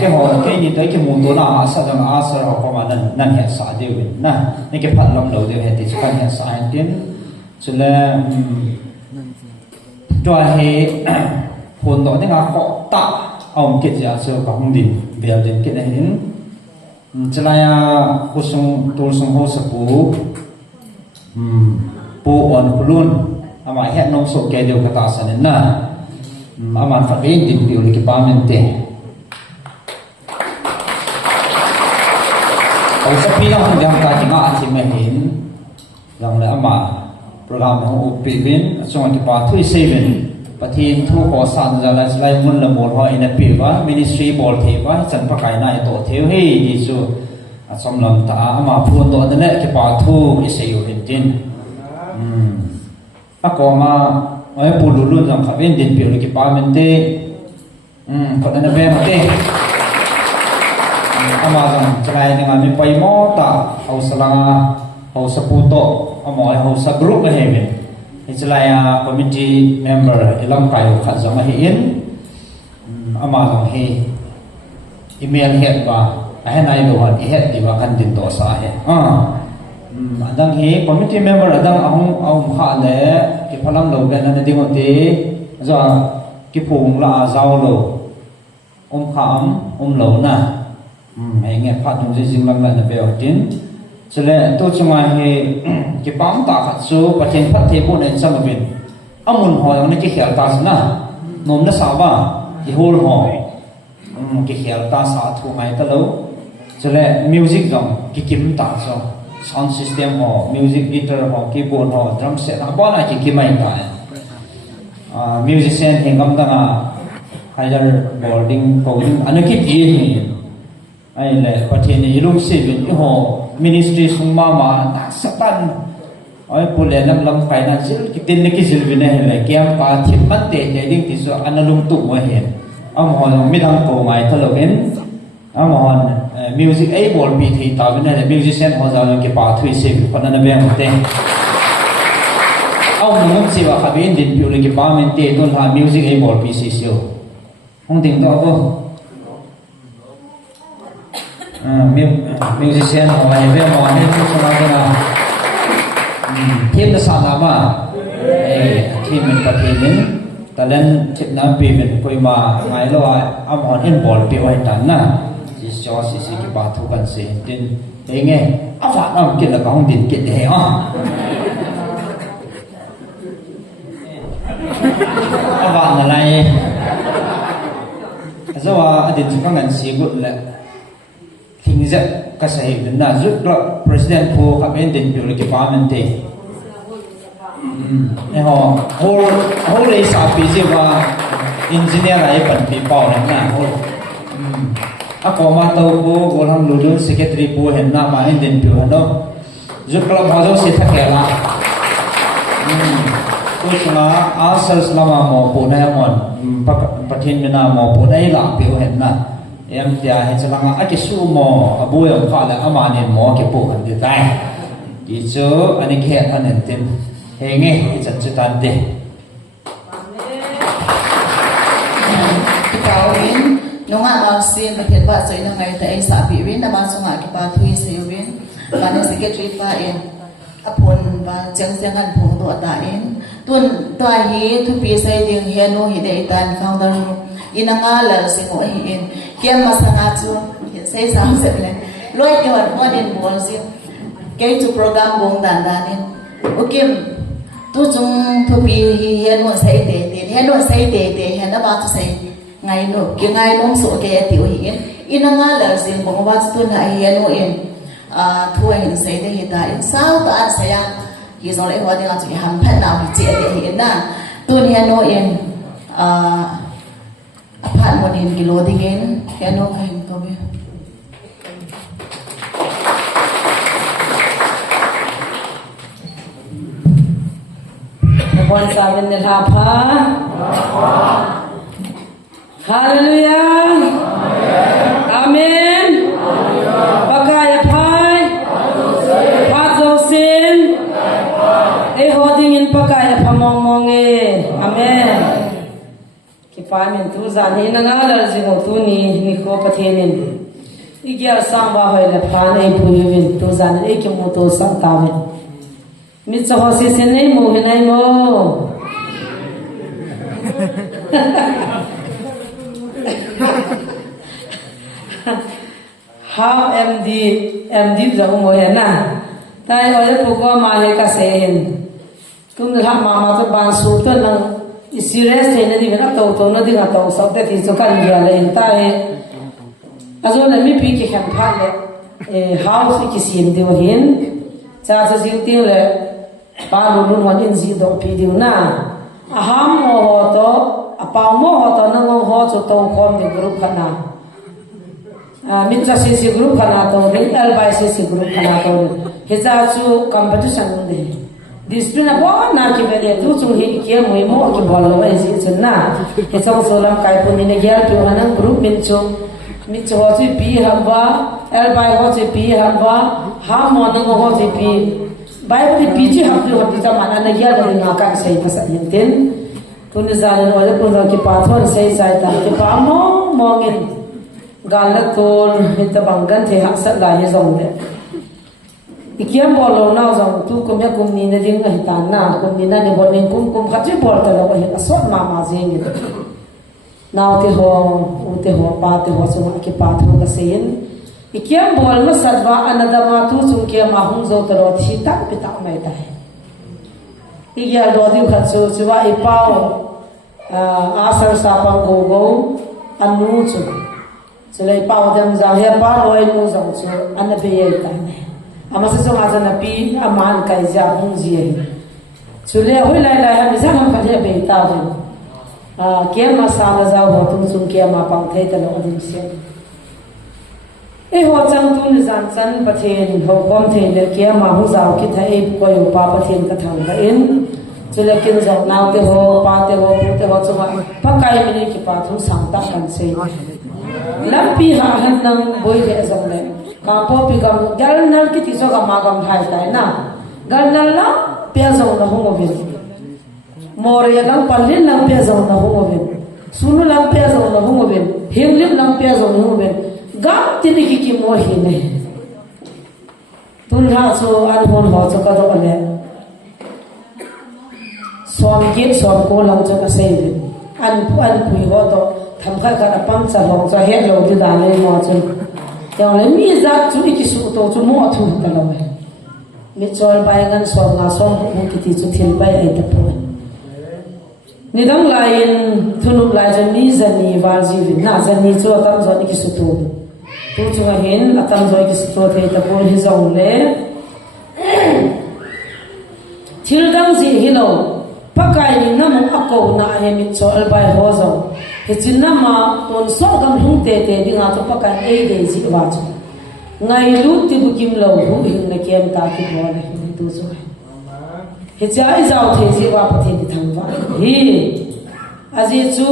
ke ho ke ni dai ke mu to na sa dang a sa ho ma nan he sa de win na ni ke phat long lo de he ti kan he sa tin chu le to he hon do ni nga ho ta om ke ja so ka hung din bel din ke na hin Celaya kusung tulsung ho sapu, pu on kulun, ama het nong sok kedio kata sanen na, aman fakir di piuli kipamente. Kalau sepi yang jam kaki mak cimehin, yang le ama program yang upibin, semua dipatuhi seven. ประเทศทุกข้อสั่งจะไล่มุ่งละมุนว่าอินพิวะมินิสทรีบอลเทวะจันทร์ประกายนายตัวเทวให้ยิสุสมลำตามาพูดตัวนั่นแหละที่ปาทูอิสอยู่เห็นดินก็มาไม่พูดลุ่นจังขับเอ็นดินเปียวกิปาเมนเต้คนนั้นเป็นเต้มาจังจะไล่ในงานมีไปมอตาเอาสลังเอาสปูโตเอาหมอเอาสกรุ๊ปมาให้เป็นIslaya committee member ilang kayo khazama hiin amazong hi email het ba ahenai do han het di ba kan din to sa he adang hi committee member adang ahong kha le ki phalam lo ben na ding ote za ki phung la zaw lo kham lo na ai nge phat dong ji jing lang la na be tin chale to chuma he ki pam ta khat su pathen phat the bu nen sam bin amun ho yang ne ki khial ta na nom na sa ba ki hol ho ki khial ta sa thu mai ta lo chale music jong ki kim ta so sound system ho music guitar ho keyboard ho drum set ba na ki mai ta musician hengam da nga higher boarding coding anaki ti hi ai le pathen ilum se bin ho ministry sungma ma satan oi pule lam kai na jil kitin ne ki jil bine hele kiam pa thip man te te ding ti so analung tu mo he am hon mi dang ko mai thalo en am hon music ai bol pi thi ta bine le musician ho za ke pa thui se ko na be te au mung si wa khabin din pi le ke pa men te ton ha music ai bol pi si sio hong ding to ko musician ho mai ve mo ne tu so na na thiên sa na ma thiên min pathin talent chip na pi min koi ma ngai lo am hon in bol pi oi tan na ji cho si ki ba thu kan se tin te nge a fa nam kin la kaung din kit he a ba na lai zawa adin chi kan si gut la thing zet ka sai bin na zut lo president ko ka ben din pi le ki pa men te whole is a busy engineer ay pan people na ako ma to ko golang lulu secretary po hen na ma din pi ano zut club hazo si thakela to sma asals lama mo po na mon pathin na mo po dai la pi hen na em tia he chalanga ake su mo abu yam kha la amane mo ke po kan de tai ti chu ani khe anen tin henge chan chutan de Kawin nunga ma sin ma thet ba choi na ngai ta ai sa pi win na ma chunga ki pa thui se win ba ne secretary pa in apun ba chang an phung do ta in tun toy hi thu pi sai ding he no hi de tan founder inanga la sing o hi in kiam masanga chu sai sam se le loi ke war mo din bol si ke chu program bong dan in okay tu chung thu pi hi he no sai de he na ba tu sai ngai no ke ngai nom so ke ti o hi in inanga la sing bong wa tu na hi no in thu hin sai de hi ta in sao ta an sai ya hi zo le wa de nga chu han phat na hi che de hi na tu ni no in apart mo din kilo digin he no kain ko be Buwan sabi nila pa. Hallelujah. Amen. Pagkaya pa'y. Patsosin. Hodingin pagkaya pamongmongi. Amen. Kipamin tu zani nangalar zingo tu ni ko patinin. Igyar sangba hoy na pan ay puyumin tu zani ikimuto sang tamin. Mitsa hosi sinay mo, hinay mo. How MD dong mo yan na. Tayo oya po ko mahe kasehin. Kung nila mama to bansu to ng isires na di na to na di na to sa te ti so kan ya le tayo. Azo na mi pi ki han pha le house ki sim de hin. Cha sa sim ti le ba lu lu wan in zi do pi di na. Aham mo ho to apa mo ho to na ngong ho so to kom de group kana. Minta sisi group kana to din by sisi group kana to heza chu competition de discipline bo na ki bele tu chu hi ke mo ki bolo ba isi chna heza so lam kai pu ni ne gyar tu hanan group min chu ho chu bi hamba by ho chu bi hamba ha mo na ho chu bi bai pu bi chi ha tu ha bi ta mana na gyar de na kan sai pa sa yin tin kun za na wala pu ki pa thon sai sai ta ki pa mo ngin galat tol hita banggan the haksat la ye zong le ikiam bolo na zong tu kum ya kum ni na ding a hitan na kum ni na ni bol ning kum khachi bol ta la hi asot ma ma je ni naw te ho u te ho pa te ho so ki pa tho ka sein ikiam bol ma sadwa anada ma tu chung ke ma hung zo ta ro thi ta pi ta mai ta igya do di khat so chuwa I pao asar sa pang go go anu chu Sila ipaw dem zang he pa roy mo zang so ana be ye ta ne ama sa so aza na pi aman kai ja hung ji ye sule hoi lai lai ha bisa ham kha be ta ba ke ma sa ma za ho tum sum ke ma pang thai ta lo dim se e ho chang tu ni zan chan pa the ni ho kom the le ke ma hu za ki thai ko yo pa pa the ka thang ga in sule kin za naw te ho pa te ho pu te ho chuma pa kai mi ki pa thu sang ta kan se lampi ha han nang boy de azam le ka po pi gam gal nal ki ti so ga ma gam hai tai na gal nal la pe zo na ho mo vin mor ya lang palin lang pe zo na ho mo vin sunu lang pe zo na ho mo vin himlim lang pe zo na ho mo vin ga ti ni ki mo hi ne tun ha so an hon ho so ka do le som ki som ko lang cho ka se an pui ho to tham khai ka pam sa long cha he lo di da le mo chu yang le mi za chu ki su to chu mo thu ta lo mi chol bai ngan so nga so mu ki ti chu thil bai ai ta po ni dang lain thunum la jan ni zani wal ji vin na zani chu tam zo ni ki su tu chu nga hin atam zo ki su to the ta po hi zong le thil dang ji hi lo pakai ni nam ako na he mi chol bai ho zo he chinna ma ton so gam hung te dinga to pakai ei de ji wa chu ngai lu ti bu kim lo hu hin na kem ta ki bo le tu so he chai zao the ji wa pa the ki thang wa hi aji chu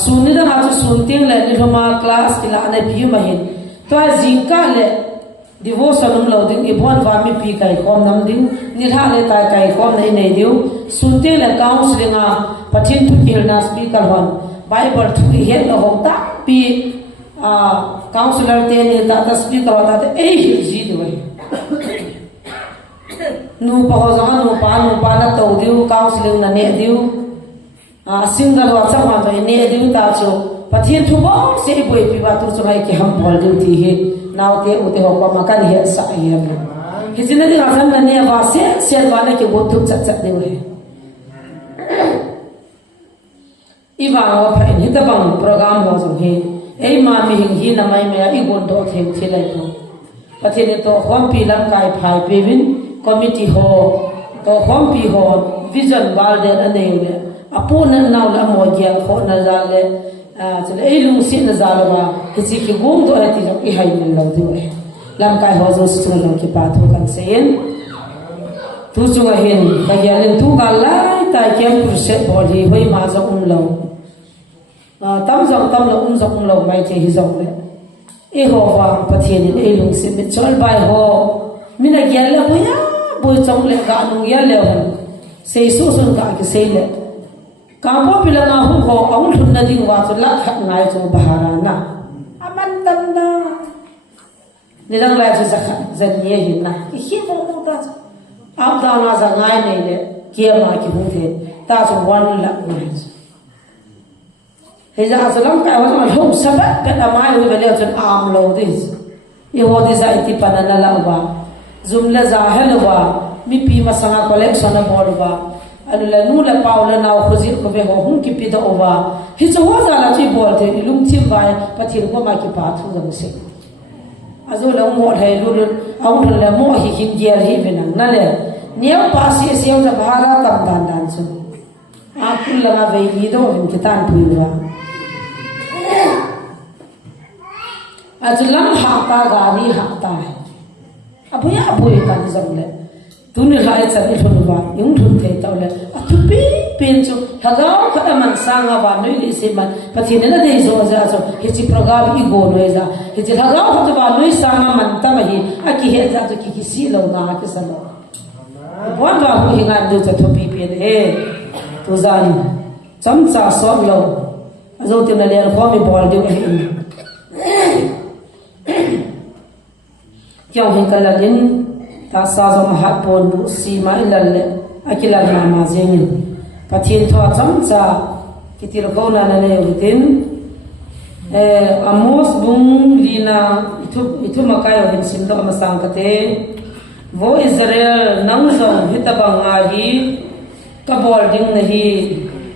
suni da ma chu sun ting le ni homa class ila na bi ma hin to jingka le devotion lo ding ibon wa mi pi kai kom nam ding ni tha le tai kai kom nei nei diu sun ting le counseling a pathin thu ki na speaker hon bible thu he lo ho ta pi counselor te ni ta speaker ta te ei ji do nu pa ho zong nu pa na to diu counseling na ne diu single wa chang ma ne diu ta chu pathian thu bo se boi pi ba tu chu mai ki ham bol diu ti he naw te u te ho pa ma kan he sa ye hi jin na ga na ne wa se wa na ki bo tu chat chat diu he iba wa pha ni ta bang program ho zo he ei ma mi hing hi na mai me I gon do them thi lai ko pathian to hom pi lam kai phai pe win committee ho to hom pi ho vision bal de ane le apo na naw la mo ge kho na za le chale ei lung sin na za la ba chi ki gum do ati jo I hai min lo du e lam kai ho zo su lo ki pa tho kan sen tu chu ga hin ka ya len tu ga lai ta kem pur se body hoi ma zo lo tam zong lo mai che hi zong le e ho wa pathian in e lung sin mi chol bai ho mina gyal la boya bo chong le ga nu ya le ho sei su sun ka ki sei le ka po pila na hu ho aun thun na ding wa chu la khat ngai chu bahara na aman tam da ni dang la chu zakha zan ye hin na ki hi mo mo ta ab da na za ngai nei le kia ma ki hu the ta chu wan la ngai he za salam ka wa ma hum sabat ka da mai hu le chu am lo this ye ho di za iti panana la ba zumla zahel wa mi pi masanga collection na board wa anu la nu la paula na khuzir ko be ho hum ki pi da wa hi chu ho za la chi bol the lum chim bai pathir ko ma ki pa thu dang se azo la mo thai lu au thon la mo hi hin gel hi benang na le niam pa si siam da bhara tam dan dan chu a kul la ve ni do him ki tan pui wa azulam ha ta ga ni ha ta abuya abuy kan zam le tuni lai cha ni thun ba yung thun the taw le atu pi pen chu thagao khada man sanga ba noi li se man pathin na dei zo za so hi chi program I go noi za hi chi thagao khada ba noi sanga man ta ma hi aki he za chu ki si lo na ki sa lo bon ba hu hi ngan du cha thu pi pen he tu za ni cham cha so lo azo tin na le ko mi bol de he kyau hin kaladin ta sa zo ma hat pon bu si ma ilal le akila ma ma zenin pathin tho cham cha kitir ko na na le utin amos bung lina itu makayo hin sim do ma sang kate vo Israel nang zo hitabanga hi ka bol ding na hi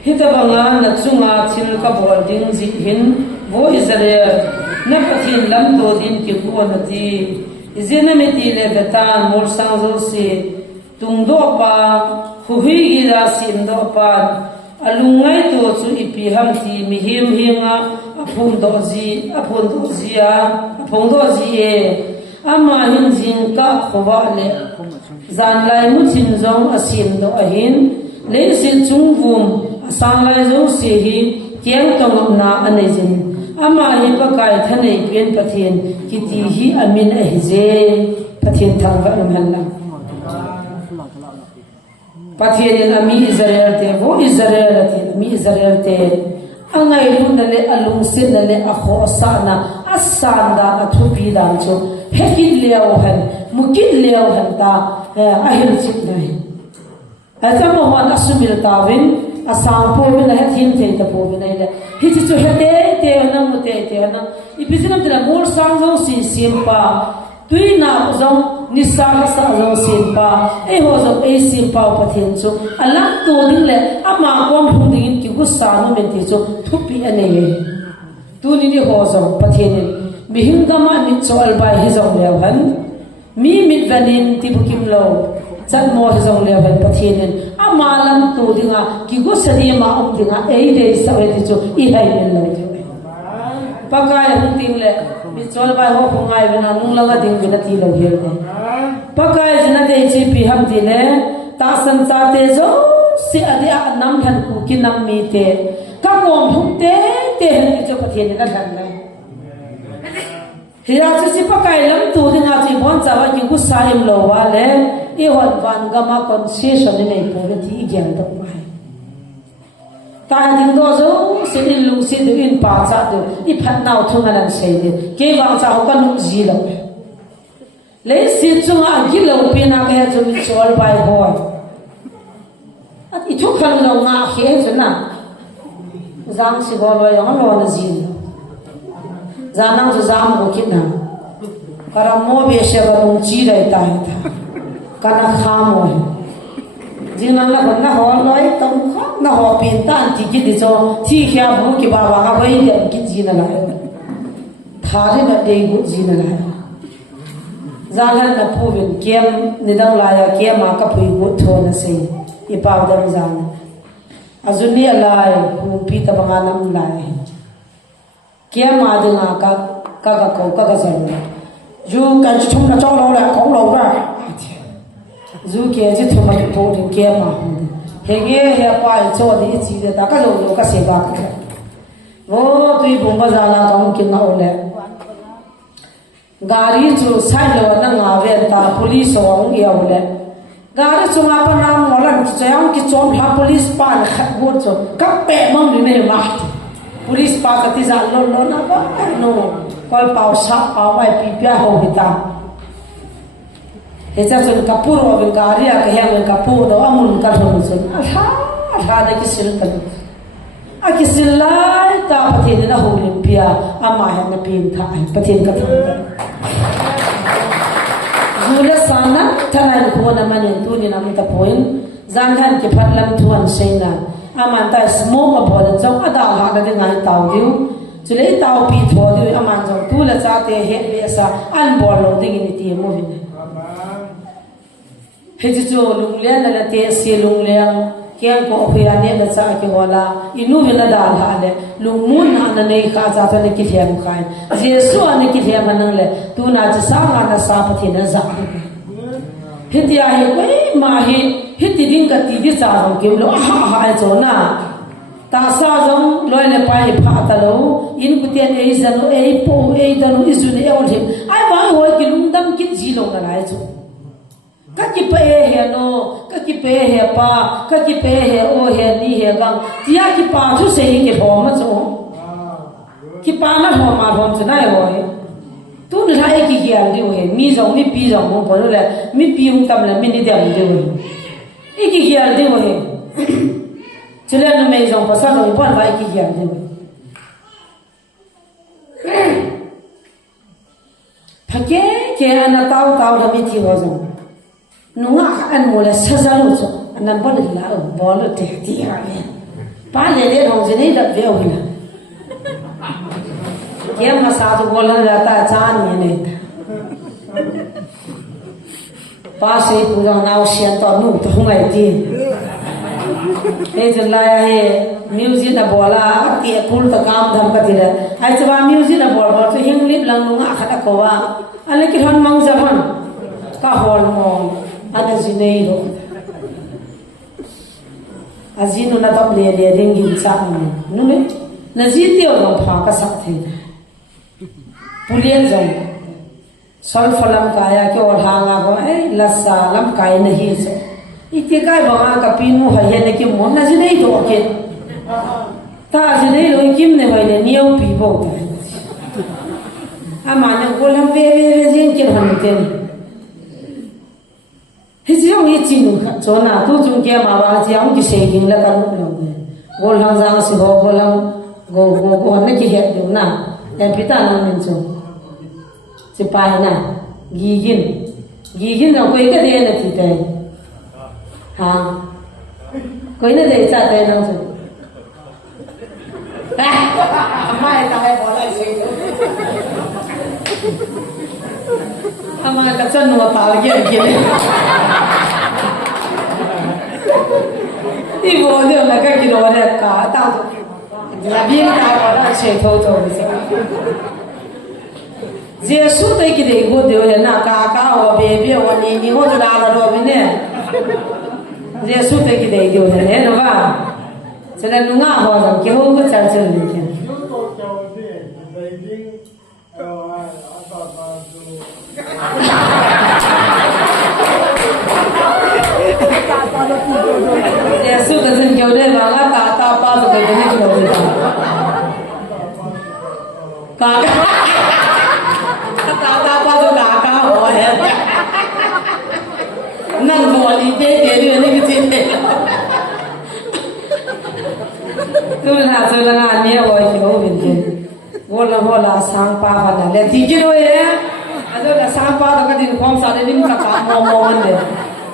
hitabanga na chunga chil ka bol ding ji hin vo Israel na pathin lam do din ki ko na ti izena meti le betan mol sang zo si tung do pa hui gi da sim do pa alungai to chu ipi ham ti mi him hinga aphun do ji a aphung do ji e ama hin jin ka khowa le zan lai mu chin zong asim do ahin le sin chung vum asang lai zo si hi kyang tong na anei jin ama hi pa kai thanei pen pathin kiti hi amin a hi je pathin thang va nam halla pathin ami Israel te vo Israel te ami Israel te angai lun le alung sin le a kho sa na asan da athu pi dam chu hekin leo han mukin leo han ta a hil chit nai ata mo han asumil tawin asang po bin la thim the ta po bin le hi chu hete te na mu te na ipisinam te mor sang zo si simpa tui na zong nisa sa zo simpa e ho zo e simpa pathin chu alam to ding le ama kom thung ding ki gu sa no men ti chu thupi ane tu ni ho zo pathin mi him da ma mi cho al bai hi zo le han mi mit vanin ti bukim lo chat mo hi zo le han pathin ama lam to dinga ki gu sa ni ma dinga e de sa we ti chu I hai men lo pakai hung ting le mi chol bai ho khungai bina nung laga ding bina ti lo hel de pakai jina de chi pi ham ti le ta san cha te zo si adi a nam than ku ki nam mi te ka ngom hung te hen ti cho pathian na than lai hira chi pakai lam tu dinga chi bon cha wa ki ku sa im lo wa le e hot van ga ma concession nei po ti gyan to mai ta ding do zo sin lu si de in pa cha de I phat naw thung alan sei de ke wa cha ho ka nu ji lo lấy xịt chung à cái lâu pin à cái chung chọn bài hỏi ít chút khăn lâu ngã khi chứ na giang sĩ gọi là yang lo là gì giang nào giang có kia na karam mo be se ba nung chi dai tai tha kana kham oi jinang la ban na ho loi tam kha na ho pin tan ti ki di cho thi khia bu ki ba ba ga bai de ki ji na la tha re na de gu ji na la zalan na pu bin kem ni dang la ya kem ma ka pui gu tho na se I pa dam zan azuni alai pu pi ta ba nam lai kem ma de na ka ko zan dù cái chú chúng nó cho lâu là có lâu ra dù kia chứ thằng mình bố đến kia mà hiện nghe hiện qua cho đi chỉ để ta cái lâu lâu cái xe bạc vô tuy bùng bao giờ là trong kinh nào lẽ gari chú sai lâu nó ngã về ta police ông yêu lẽ gari chú ngã bên nam ngõ lần chẳng cái chốn ha police pan khát bút cho các bè mong đi này mà police pa cái gì lâu lâu nó có no kal pau sa pau mai pipia ho hita hecha chun kapur wa bin garia ka hem kapur do amun ka thon chun ha de ki sil kan a ki sil lai ta pathin na ho limpia ama hem na pin tha pathin ka thon jula sana thanai ko na manin tu ni nam ta poin zan han ki phatlam thuan seina aman ta smoke a bod chong ada ha da ngai tau diu chú lấy tàu bị thua thì anh mang trong tu là cha thế hết bây giờ anh bỏ lỡ đi cái tiền mua về hết chú lùng liền là thế xì lùng liền kia có phải anh em là cha cái gọi là inu về là đào hà đấy lùng muốn anh này khá cha cho nên cái thiam khai Giêsu anh cái thiam anh này tu na chỉ sáng anh là sáng thì nó giả hết thì ai vậy mà hết thì đinh cái tí đi cha rồi kiểu lo ha chỗ na ta sa giống loi le pai pha ta lo in ku tian ei zalo ei po ei da lo isu ne ol him ai wa hoi ki lung dam kin ji lo na lai chu ka ki pe he no ka ki pe he pa ka ki pe he o he ni he gang tia ki pa chu se ki ho ma chu ki pa na ho ma hom chu nai hoi tu ni lai ki ki an di ho he mi zong mi pi zong mo bo le mi pi ung tam le mi ni dem de ho e ki ki an di ho he cho nên là mấy dòng phát rồi bọn vậy kì hiểm gì phải cái anh tao đã biết gì rồi nó ngã anh mua là sao sao rồi anh nằm bắt được là ở bỏ được thì hả ba lệ đến hồng gì đấy đặt véo là cái mà sao tôi बोलने जाता है चांद ये नहीं ba से पूरा नाव शेन तो नू तो हम आई थी हे जल्लाया हे म्यूजिक ना बोला के फुल तो काम धम का तिरा आई चबा म्यूजिक ना बोल बोल तो हिंग लिप लंग लुंगा खटा कोवा अले कि हन मंग जहन का होल मोम अन जिनेरो अजिनो ना तब ले रिंगिन सा नु ने नजीतियो न फा का सकथे पुलियन जम सल फलम काया के और हांगा को ए लसा लम काय नहीं से इतने काय बगा का पीनु है ने कि मन न जी नहीं तो के ता जी नहीं लो किम ने भाई नियो पी बहुत है अमाने को हम वे जिन के हनते हिजियो ये चिनु का जोना तू जुम के मा बा जी हम की सेगिंग ला कर लो बोल हम जा से हो बोल हम go ne ki het do na en pita na men so si pai na gigin na koi ka de na ti te ha koi na de cha te na so mai ta hai bo lai se ama ka chan no pa la ge ge ti bo de na ka ki ro de ka ta là biến ta có là sẽ thâu thâu Giêsu thấy cái đấy vô điều là na cá ở bề bề ở ní ngô cho đào rồi bên nè Giêsu thấy cái đấy điều là nè đúng không? Cho nên nó ngã họ rằng cái hôm có chân chân đi kìa Giêsu cái chân kiểu đấy mà ngã ta pa rồi cái này kiểu đấy ta pa rồi cả hỏi năng buồn đi thế kia đi cái gì thế tôi là ngàn nhiều rồi thì không biết gì vô là sang pa vào là thì cái đôi đấy đó là sang pa đó cái gì không sao đấy mình cả mò anh đấy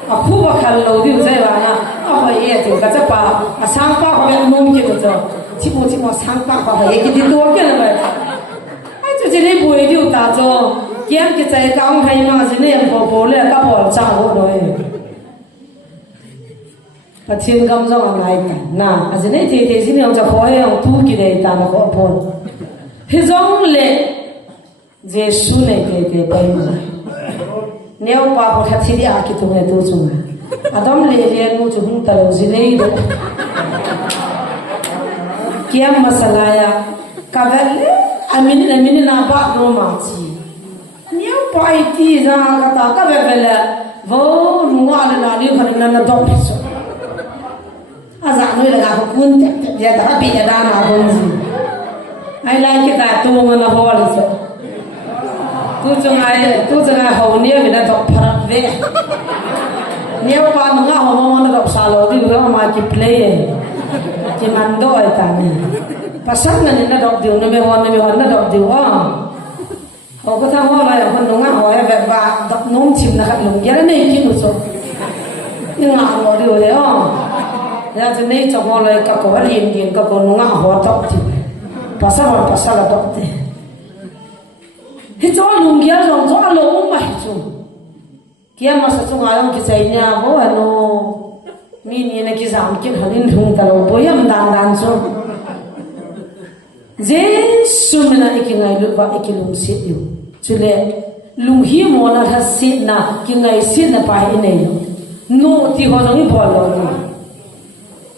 à khu vực khăn lâu thì dễ vào nha à phải vậy thì cái chấp pa à sang pa họ cũng mong cái đó chỉ một sang pa họ phải cái gì đó cái này ai cho nên buổi điều ta cho kiếm cái trái cam hay mà cho nên bố lại các bỏ trả hộ rồi và thiên cầm cho anh này cả na cho nên thì xin ông cho khỏi ông thu cái đấy ta nó có phone thế giống lệ Giêsu này cái bây giờ nếu ba có thật thì à cái tụi này tôi chung à Adam lệ mua chung ta lâu gì đấy đó kiếm masala ya kavel amin na ba no ma chi nếu pai ti ra kata kavel vô nuwa na ni khan na dok so aza noi la ga kun te ya da bi ya da na bon gì ai lai cái ta tu ngana ho la so tu chung ai ho ne na dok pharat ve nếu ba nga ho mo na dok sa lo di ho ma ki play ki man do ai ta ni pasang na dok diu na me hon na dok diu a ho ko thang ho la hon nga ho ya ve ba dok nom chim na khat lung ya nei ki nu so ni nga ho diu le a ya je nei cho ho la ka ko rin ka ko nga ho dok ti pasal dok ti hi cho lung ya rong cho lo mai chu kia mà sao chúng ai cái chạy nhà bố anh nó mini này cái giảm cái halin hung ta lo bố yam dan so Giêsu mình là cái ngày lúc và cái lùng xịt yêu cho nên lùng hi mồ na thật xịt na cái ngày xịt na phải này nô thì họ giống như bỏ lỡ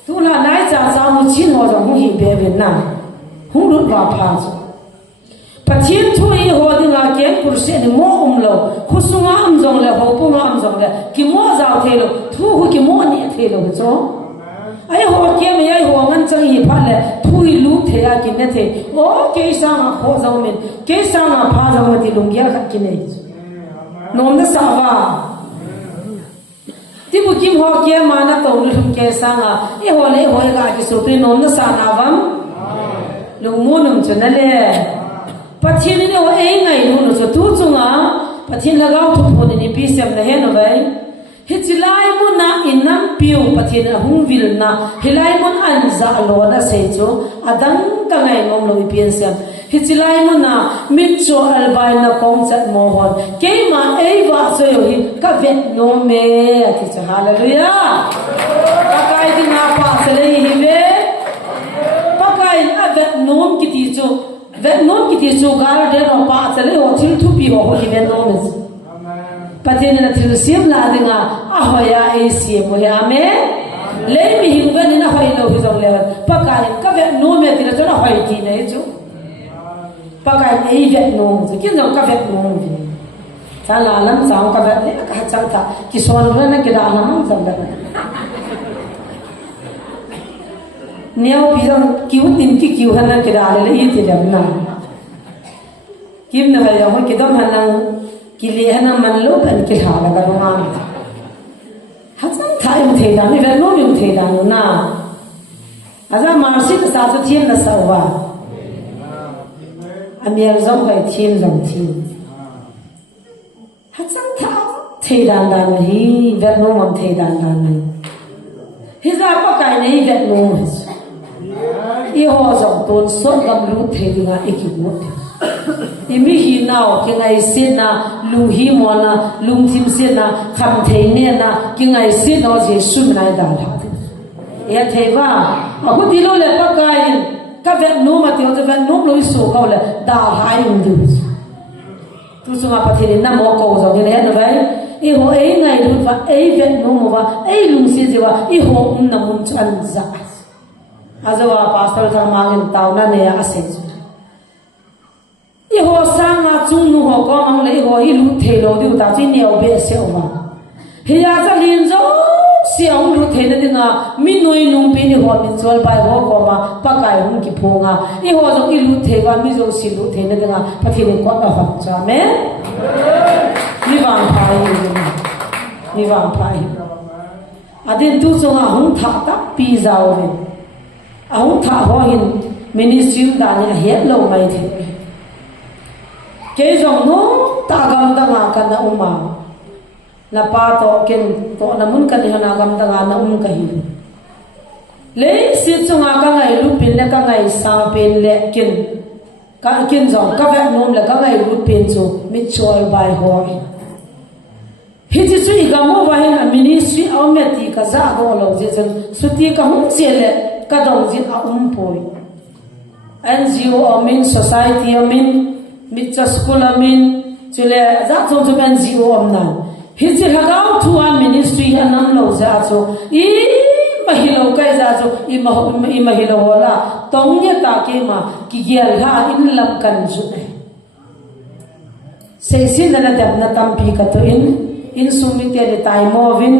tu là nãy giờ một chín họ giống hi bé Việt Nam hung đốt vào phá Patien thui ho dinga ken kurse ni mo lo khusunga amjong le ho punga amjong le ki mo zaw thelo thu hu ki mo ni thelo cho ai ho ke me ai ho ngan chang hi pha le thui lu the ya ki ne the o ke sa ma ho zaw min ke sa ma pha zaw ma ti lungya khat ki nei nom da sa wa ti bu kim ho ke ma na to lu ke sa nga e ho le ho ga ki so pri nom da sa na wam lu mo num chuna le Patien ni wa ei ngai lu no so tu chunga patien lagaw thu phone ni pi sem na he no vai hichilai mu na inam piu patien a hung vil na hilai mun an za lo na se chu adang ka ngai ngom lo pi sem hichilai mu na mit cho albai na kong chat mo hon ke ma ei wa so yo hi ka vet no me ati cha hallelujah pakai di na pa sele hi ve pakai a vet nom ki ti chu vet non ki ti chu gar de no pa chale ho thil thu pi ho hi vet no mes patien na thil sim la dinga a hoya e si mo ya me le mi hi ven na hoi lo hi zong le pa ka ka vet no me ti na na hoi ki ne chu pa ka e vet no chu kin zong ka vet no vi sa la lam sang ka vet le ka chang ta ki son ro na ki da na mang sam da nếu bây giờ cứu tìm cái cứu hắn cái đó là gì thì làm nào kiếm được hay không cái đó hắn là cái lẽ hắn mình lúc anh cái thảo là cái đúng không hắn chẳng thay một thời gian này lúc một thời gian nữa na à ra mà sĩ cái sao thiên là sao vậy anh em giống vậy thiên hắn chẳng thảo thời gian đó thì việc nó một thời gian đó này thì ra có cái này việc nó i ho jong ton sot gam lu theinga ikimut imi hi naw ki ngai sin na lung hi mo na lung thim sin na kham theine na ki ngai sin no Jesu nai da la ya theiwa aku dilo le pakai ka vet no ma teo vet no lo so ka le da hai ung du tu sunga pathini na mo ko jong ne na vai i ho ei ngai lu va ei vet no mo va ei lung si je va i ho na mun chan za azawa pastor sa mangin tao na ne ase i ho sanga chung nu ho ko mang le ho hi lu the lo du ta chi neo be se wa he ya za lin zo si ong lu the na dinga mi noi nung pe ni ho min chol bai ho ko ma pa kai hum ki phonga i ho zo i lu the wa mi zo si lu the na dinga pathi ni ko na ha cha me mi vang phai mi vang phai adin tu chunga hung tha ta pi zau ve hung tha ho hin ministry da ni het lo mai the ke jong no ta gam da nga kan na uma na pa to ken to na mun kan hana gam da nga na ka hi le si chunga ka ngai lu pin le ka ngai sang pen le kin ka kin jong ka va nom le ka ngai lu pin chu mi choi bai ho hi chi chu i ga mo wa hin a ministry au me ti ka za go lo je chen su ti ka hum che le ka dong ji a poi NGO amin society amin mitcha school amin chule za chu chu NGO amna hi chi hagau thu a ministry anam lo za chu i mahilo kai za chu i mahilo wala tong ye ta ke ma ki gyal ha in lam kan chu se sin na dab na tam pi ka to in sumite le tai movin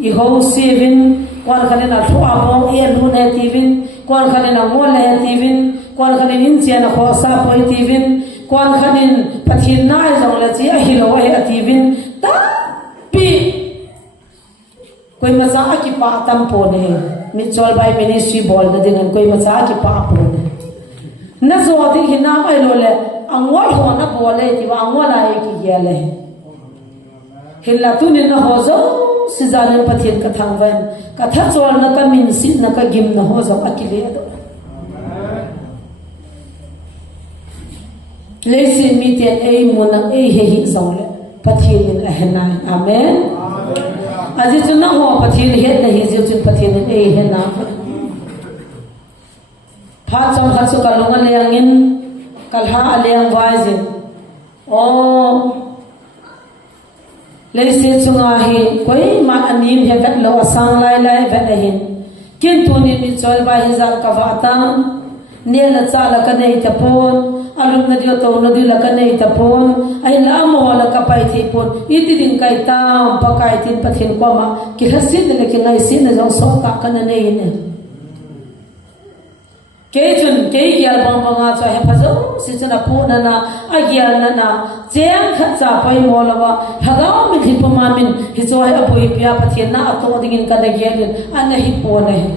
I ho sivin kwan khane na thua mo e lu ne tivin kwan khane na mo le tivin kwan khane in chen na kho sa poi tivin kwan khane pathin na jong la chi a hilo e tivin ta pi koi macha ki pa tam po ne mi chol bai ministry bol da din koi macha ki pa po ne na zo ti hina ai lo le angwal ho na bole ti wa angwal ai ki yele hilla tu ne na ho zo si zanen pathin ka thangwan ka tha chol na ka min sin na ka gim na ho zo akile do le si mi te ei mo na ei he hi zo le pathin in ahna amen aji chu na ho pathin he na hi ji chu pathin in ei he na pha chong kha chu ka longa le angin kalha aliang waizin o leise chunga hi koi ma anim he vet lo asang lai lai vet hin kin tu ni mi chol ba hi zal ka wata ne la cha la ka nei ta pon alum na dio to no di la ka nei ta pon ai la mo la ka pai thi pon I ti din kai ta pa kai tin pathin ko ma ki hasin ne ki ngai sin na jong so ka ka na nei ne ke chun ke gyal bang bang a cha he phazo si chana pu na na a gyal na na cheng khat cha pai mo lawa hagao mi thi pa ma min hi cho he apoi pia pathian na ato dingin ka da gyal an hi po na he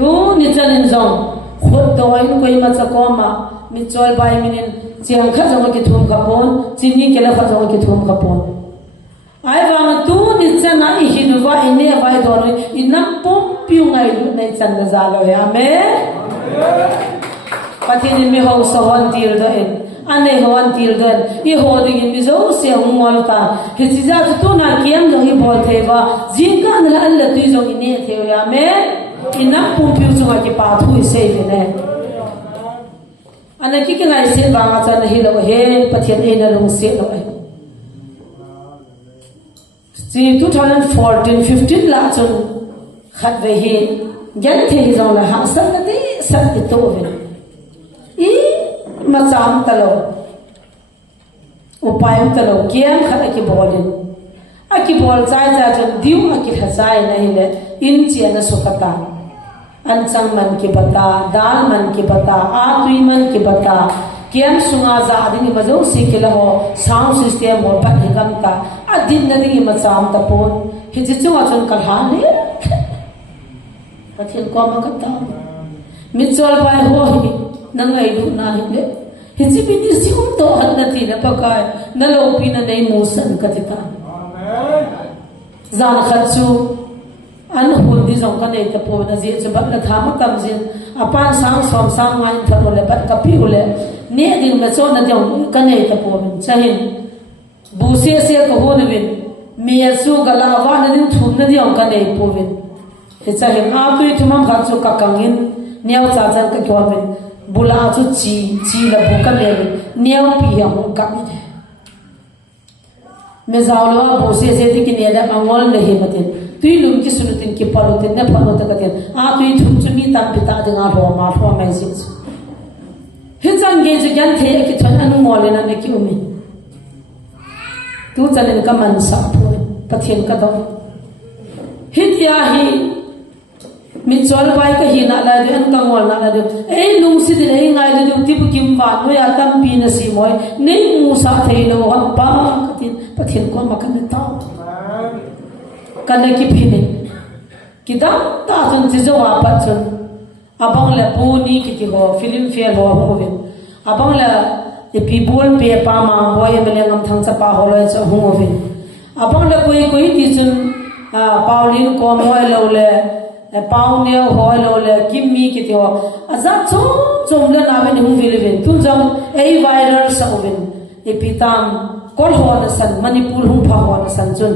tu ni chanin zong khot to in koi ma cha ko ma mi chol bai minin cheng khat jong ki thum ka pon chini ke la khat jong ki thum ka pon ai wang tu ni chana I hin wa ine vai do no inam pom piu ngai lu nei chan na za lo ya me pathin mi ho so hon tir do en ane hon tir do I ho ding mi zo se ngol ta he chi za tu na kiam do hi bol the wa jin ka na alla tu zo ine the ya me inam pom piu zo ki pa thu se ne ane ki ngai se ba nga chan hi lo he pathin e na lu se lo ai 2014-15 la chun khat ve hi gan the zong la ha san na ti san ti to ve I ma cham ta lo upai ta lo kiam khat ki bolin aki bol chai cha chun diu aki khachai na hi le in chi na sukata an chang man ki bata dal man ki bata a tui man ki bata kiam sunga za adini mazo sikila ho sound system ho pat hikam ta adin na dingi macham ta pon hi chi chu achon kal ha ne pathin ko ma ka ta mi chol bai ho hi nang ai du na hi le hi chi bi ni si um to han na ti na pakai na lo pi na nei mu san ka ti ta amen zan khat chu an hun di zong ka nei ta po na ji chu bat la tha ma tam jin apan sang som sang ngai thar le bat ka pi ule ne ding na cho na dong ka nei ta po min chahin bu se ko ho na bin mi su ga la wa na din thum na diong ka nei po bin he chahin a tu thumam kha chu ka kangin niaw cha chan ka kyo bin bula chu chi la bu ka le niaw pi ya mu ka mi me zawlo bu se ti ki ne da angol le he matin tui lum ki sunutin ki palutin ne phano ta katen a tui thum chu mi tam pita de nga ro ma ro mai sin he chang ge ju gan the ki thon anu mole na ne ki umi tu chalen ka man sa phu pathian ka do hit ya hi mi chol bai ka hi na la de an ka ngol na la de ei lung si de ei ngai de ti bu kim wa no ya tam pi na si moi nei mu sa thei lo han pa tin pathin ko ma kan ta kan ki phi ne ki da ta chun ti zo wa pa chun abang la pu ni ki ho film fair ho ho vin abang la e pi bol pe pa ma boy me le ngam thang cha pa ho lo cha ho vin abang la koi ti chun Pauline ko moi lo le Pau neo hoi lo le kim mi ki tio azat chom le na ben hu vil vin tu jam ei viral sa ovin e pitam kol ho na san manipur hum pha ho na san chun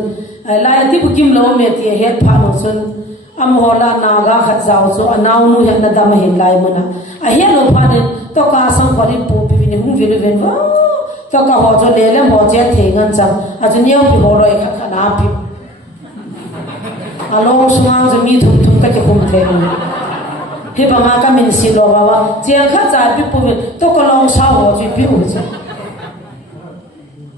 lai ti bu kim lo me ti het pha no chun am ho la na ga khat jaw so anaw nu he na dam hin lai muna a he lo pha ne to ka sang ko ri pu pi ni hu vil vin wa to ka ho cho le le mo je the ngan chang a chu neo pi ho roi kha kha na pi along sungang jami thum thum ka chum the he ba ma ka min si lo ba wa chiang kha cha pi pu to ko long sa ho chi pi u cha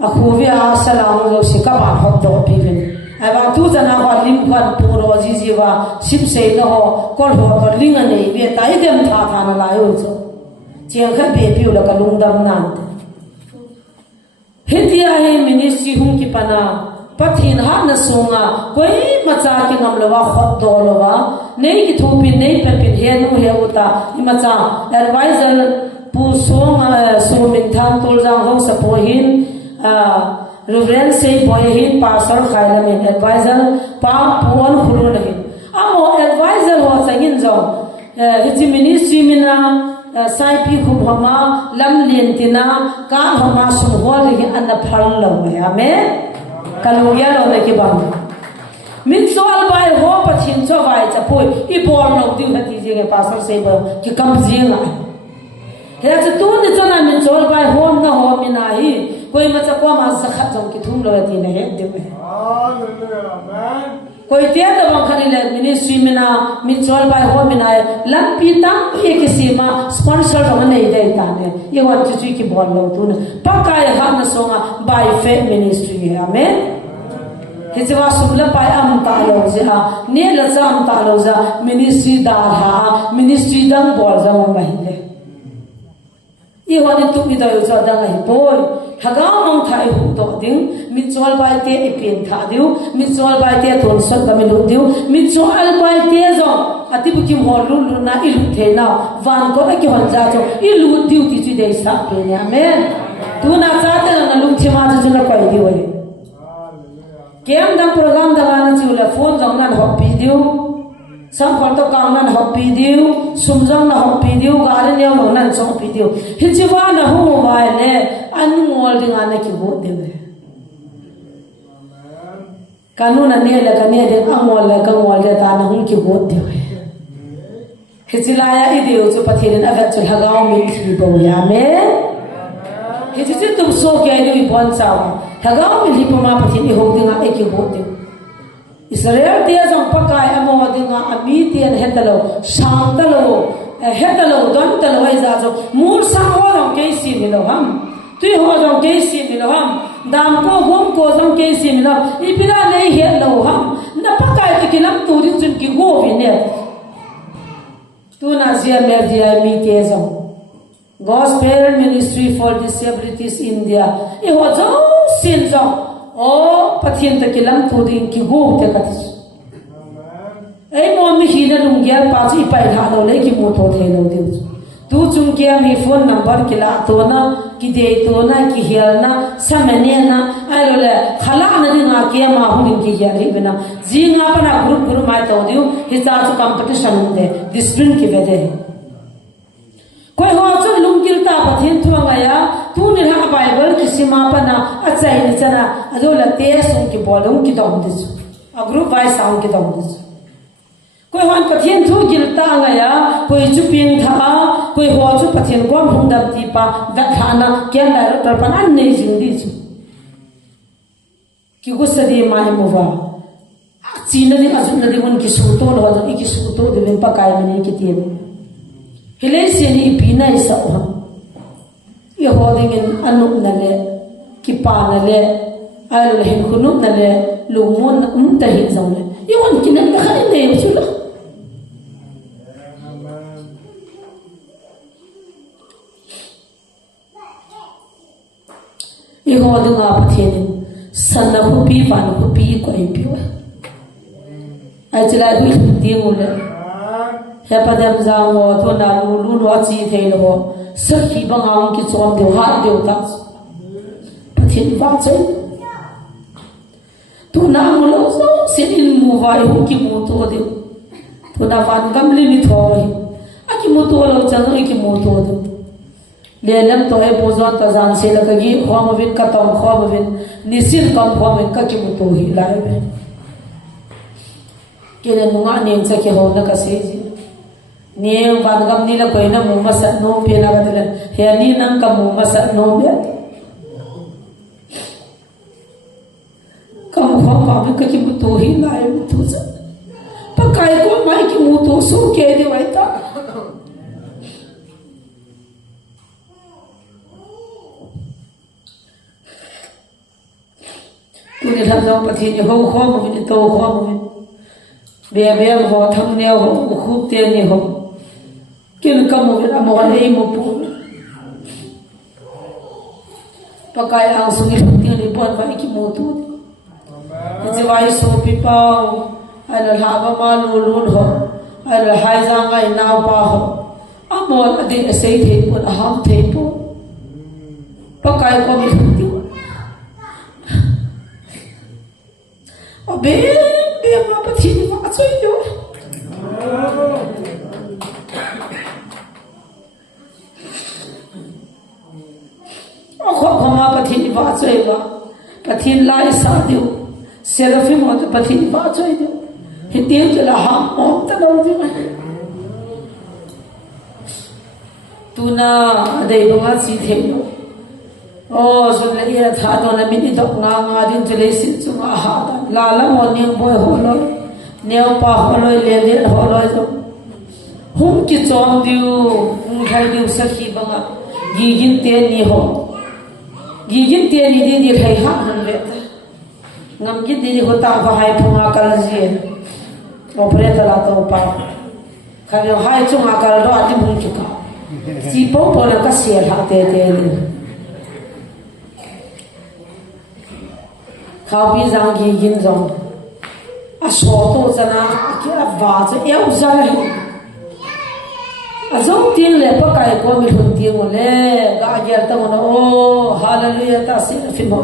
a khu vi a salam lo si ka ba ho do pi vin ai ba tu jana ho lim khan pu ro ji ji wa sim se no ho ko ho to ling ane ve tai dem tha tha na la yo cho chiang kha be pi u la ka lung dam nan he ti a he ministry hum ki pana pathin ha na songa koi macha ki ngam lowa khot do lowa nei ki thopi nei pepin he nu he uta imacha advisor pu songa so min tham tol jang ho sapo hin reverend say boy hin pastor khaila min advisor pa puan khuru nahi amo advisor ho changin jo hi ministry mina sai pi khum hama lam lien tina ka hama sum ho ri an na phal lo amen kaluya lo le ki bang min sol bai ho pathin cho vai cha pui I bor no tu ha ti je pastor se ba ki kam jinga he cha tu ni chana min sol bai ho na ho min a hi koi ma cha kwa ma sa khat jong ki thum lo ti na he de hallelujah amen koi te da bang khani le ministry mina min sol bai ho min a lam pi tam pi ki si ma sponsor ro nei de ta ne ye wa chu chu ki bor lo tu ne pa kai ha na songa by faith ministry amen Hizwa subla pai am ta lo ja ne la cha am ta lo ja ministry da ha ministry dang bol ja mo mai le I wa ni tu mi da yo cha da ngai boy haga mong thai hu to ding mi chol bai te I pin tha diu mi chol bai te thon sot ka mi lu diu mi chol bai te zo ati bu ki mo lu lu na I lu the na van ko ki hon ja cho I lu diu ti chi de sa pe ne amen tu na cha te na lu chi ma chu na pai diu ai kem dang program da na chu la phone jong nan hop pi diu sam phol to kang nan hop pi diu sum jong na hop pi diu ga re ne lo nan chong pi diu hi chi wa na hu mai le an ngol ding ana ki bo de amen kanuna ne la ka ne de angol la ka ngol de ta na hu ki bo de hi chi la ya I diu chu pathin na ga chu hagaw mi thi bo ya amen hi chi tu so ke ni bon chaw hagaw mi li pa ma pathin I ho dinga e ki bo de Israel te jong pakai amo dinga ami tian hetalo shantalo hetalo don talo ai za jo mur sang ho jong ke si ni lo ham tu ho jong ke si ni lo ham dam ko hom ko jong ke si ni lo I pina nei he lo ham na pakai ti kilam tu din jun ki go vi ne tu na zia mer di ai mi te jong Gospel Ministry for Disabilities India I ho jong sin jong o pathin ta kilam tu din ki go te ka ti ei mo mi hi na lung gyal pa chi pai ha lo le ki mo tho the lo de tu chung ke mi phone number ki la to na ki de to na ki hial na samane na ai lo le khala na di na ke ma hu ki ya ri bena ji nga pa na group ma to diu hi cha chu competition de discipline ki ve de koi ho chu lung kil ta pathin thu nga ya tu ni ha bible ki sima pa na achai ni chana ado la te sung ki bolung ki dom de a group vai sound ki dom de koi hon pathin thu gil ta nga ya koi chu ping tha koi ho chu pathin kwam hung dam ti pa da khana kya la tar pan an nei jing di chu ki gu sa di mai mo wa chi na di azun na di mon ki su to lo da ki su to de len pa kai mani ki ti hele se ni pina isa o I ho ding in anu na le ki pa na le al le hin khunu na le lu mon ta hi zong le I won ki na ka ne chu la ho du nga pathian san na khu pi pa na khu pi ko ai pi wa ai chila hu ti ngule he pa dam za ngo to na lu lo chi thei lo sakhi bangam ki chom de ha de ta pathian va chai tu na mu lo so sin mu vai hu ki mu to de tu na van gam li mi thoi aki mu to lo chang ki mu to de le lam to e bozon ta zan se la ka gi khwa mo vin ka tom khwa mo vin nisin kam khwa mo ka ki mu to hi lai be ke le nu nga nen cha ke ho na ka se ji ne van gam ni la ko na mu ma sa no pe na ga de he ni nang ka mu ma sa no be kam khwa ka be ka ki mu to hi lai mu to sa pa kai ko mai ki mu to so ke de wai ta tu ni tham dong pathin ni ho kho mo ni to kho mo be be ho tham ne ho khu te ni ho kin kam mo na mo le mo pu pakai ang sungi ti ni pon ba ki mo tu ji vai so pi pau ai la ha ba ma lu lu ho ai la hai za ngai na pa ho amol ade sei the pun ham the pu pakai ko mi ti be ma pathin va choi do kho ma pathin va choi ba pathin lai sa dio seraphim ho to pathin va choi dio hitim chla ha om ta do dio tuna dei ba chi the oh so le ya tha do na mi ni dok nga din chele sin chu nga ha la la mo ni boy ho lo neo pa ho lo le ho lo so hum ki chom diu khai diu sakhi ba nga gi gin te ni ho gi gin te ni di khai ha han le ngam gi di ho ta ba hai phunga kal ji operator la to pa khai yo hai chu nga kal ro ati bung chu ka chi po po na ka sia ha te te khao bi zang gi yin zong a so to zana ki a va cha eu za a zong tin le pa kai ko mi hun ti mo le ga ger ta mo o hallelujah ta sin fi mo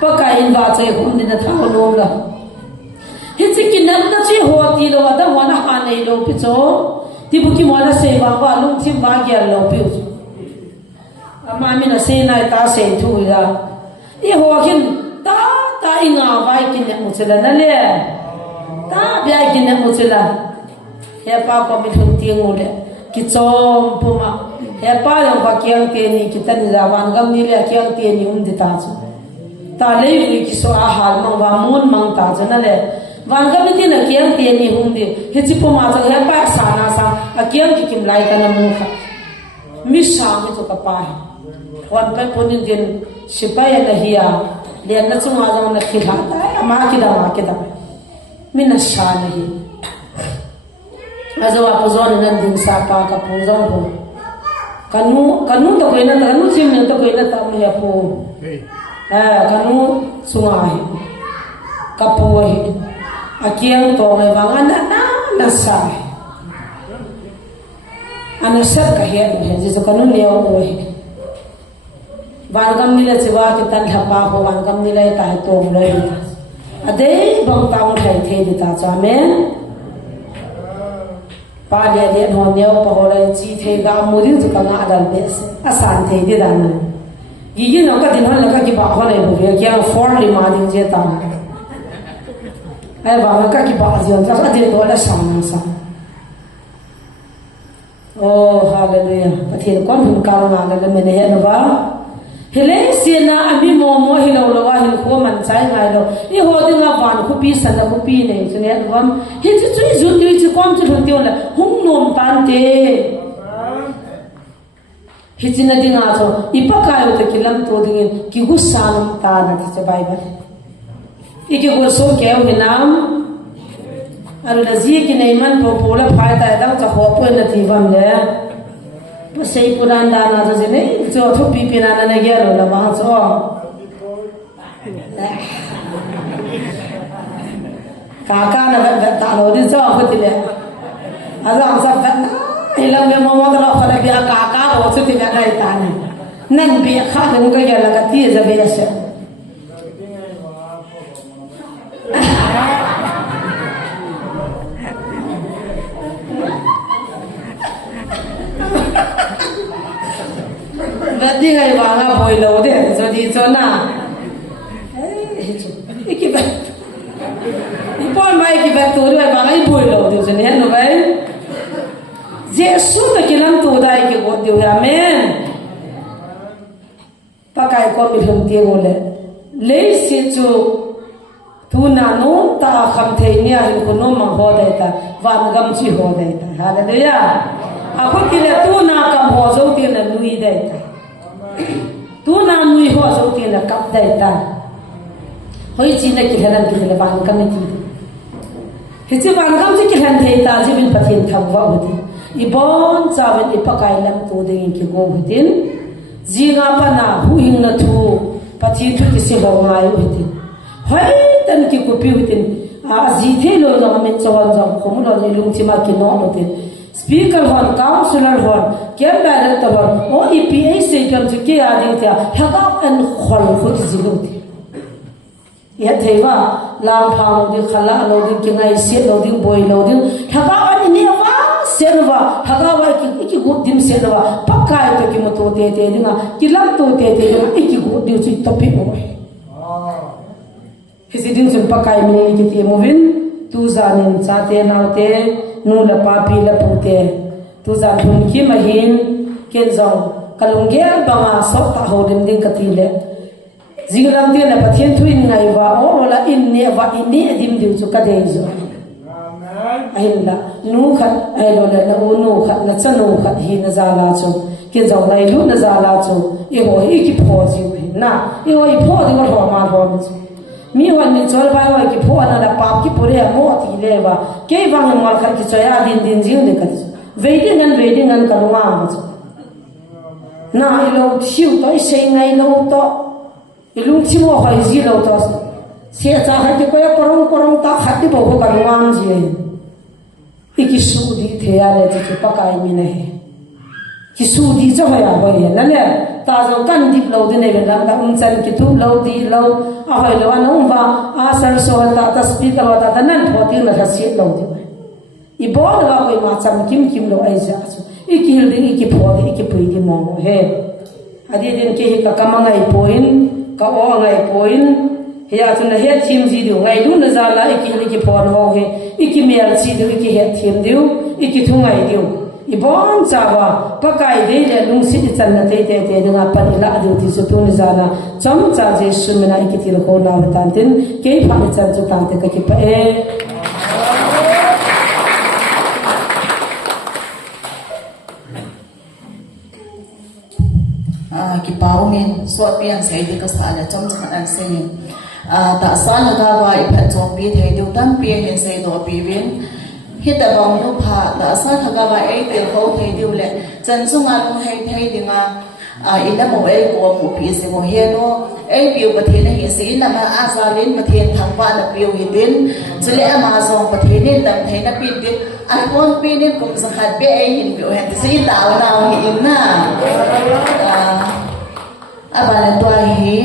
pa kai in va cha hun din na tha lo la he chi ki nam na chi ho ti lo da mo na ha nei lo pi cho ti bu ki mo na se ba ba lung thim ba ger lo pi ama mi na se na ta se thu ya i ho kin ta inga vai kin ne muchela na le ta bia kin ne muchela he pa ko mi thun ti ngule ki chom puma he pa yang ba kyang te ni ki tan za wan gam ni le kyang te ni um de ta chu ta le wi ki so a hal mang wa mun mang ta cha na le wan gam ti na kyang te ni hum de he chi puma cha he pa sa na sa a kyang ki kim lai ka na mu kha mi sa mi to ka pa wan pa ponin din sipai na hiya lian na chung azang na khila ma ki da min sha nahi azawa pozon nan din sa pa ka pozon ho kanu to koina ta kanu chim ne to koina ta me po kanu sunga hi ka po hi akiang to me wangan na sa ana sab ka hi ji so kanu leo ho hi Vangam nila chiwa ki tan thapa ho vangam nila ta tong le ade bang taung thai the di ta cha me pa le le no neo pa ho le chi the ga mu ri chu ka nga dal be se asan the di da na gi gi no ka din ho la ka ki ba ho le bu ye kya for li ma ding je ta ai ba ka ki ba ji on ta ka de do la sa na sa oh hallelujah pathin kon hun ka nga ga me ne he no ba hele sina ami mo hilo lo wa hil ko man chai ngai lo I ho dinga van khu pi san khu pi ne chune wan hi chu chu zu ti chu kom chu thun ti la hung nom pan te hi china dinga cho ipa ka yo te kilam to ding ki gu sanam ta na ti bible iki go so ke o nam al razi ki nei man po pola phai ta da cha ho po na ti vam le sei puran da na je ne cho thu pi pi na na ge lo la ma cho Kakak nak vet tak lo di jauh betul ya. Azam sabbat hilang dia mau terus kalau dia kakak lo sudah tidak ada tanya. Nan biar kah dengan kaya laga tiada biasa. Berarti kaya bangga boy lo deh, jadi cona. Ikibat. Ipon mai ikibat tu dia bangga boy lo deh, jadi kan boy. Yesus nak kilam tu dah ikut dia, amen. Pakai kau minum dia boleh. Lesi tu nanu tak akan thaynya hingkuno menghodai ta, wangam si hodai ta. Haleluya. Aku kira tu nak kam hozau dia nak nui dai ta. Tu nak nui hozau dia nak kap dai ta. Hoi Cina kihalan kita wangam ni. Hiji wangam si kihalan thai ta jibin pathin thamwa hudi. Ibon cawan ipakai lam tu dengan kigo hudin. Jinga pana huing na tu pati tu kisi bawa hudin. Hai tan ki kopi hudin. Azithe lo na men cawan jam komulo ni lung cima kino hudin. Speaker hon, counselor hon, kem director hon, o EPA se kam tu ke adi tia. Hagap an khol hud ziluti. Ya theva lam phang di khala lo di kingai se lo di boy lo di. Hagap an ni wa serva hagawa ki dim serva pakai to ki moto te dinga kilam to te dinga ki dim chi topi mo hisidin sun pakai mi ki te movin tu zanin cha te nau te nu la pa pi la pu te tu zan thun ki mahin ken zong kalungge banga so ta ho dim ding ka ti le jinglam te na pathian thuin ngai wa o la in ne wa in ne dim dim chu ka de zo ahilla nu khat ai lo la na nu khat na chanu khat hi na zala chu kin zau lai lu na zala chu e ho hi ki pho ji na e ho i pho ding ho ma ho mi wan ni chol bai wa ki pho na la pap ki pore mo ti le wa ke wa ngal mal khat ki choya din jiu de ka waiting an ka ma chu na i lo siu to i sei ngai lo to i lu chi mo khai ji lo to se cha ha ki ko korong ta khat ti bo ko ka ngam ji iki sudi theya le ti pakai mi ne ki sudi jo ya hoi la ne ta zo kan dip lo de ne be lam ka chan ki tu lo di lo a hoi lo an ba a sar so ta speaker wa ta nan thoti na ha si lo di i bo wa ko ma cham kim lo ai ja su iki hil de iki pho de iki pui di mo he adi den ke ka kamangai point ka o ngai point ya tu na het thim ji du ngai lu na za la iki phon ho he iki mer chi du iki het thim du iki thu ngai du i bon chawa pakai de le lung si chan na te nga pan la du ti su tu na za na cham cha je su mena iki ti ro ko na tan tin ke pha ni chan chu tan te ka ki pa e ki paumin so pian sei de ka sa la chom chan an sei ta san ga wa I phat chom pi thei du tam pi hen sei do pi win hit ta bong nu pha ta san ga wa ei te ho thei du le chan sunga nu hei thei dinga ina mo ei ko mu pi se mo he no ei pi pa the na hi se na ma a za lin ma the thang wa na pi hi din chule ama zong pa the ni tam thei na pi din an kon pi ni kum sa khat be ei hin pi he se ta na hi in na abala to hi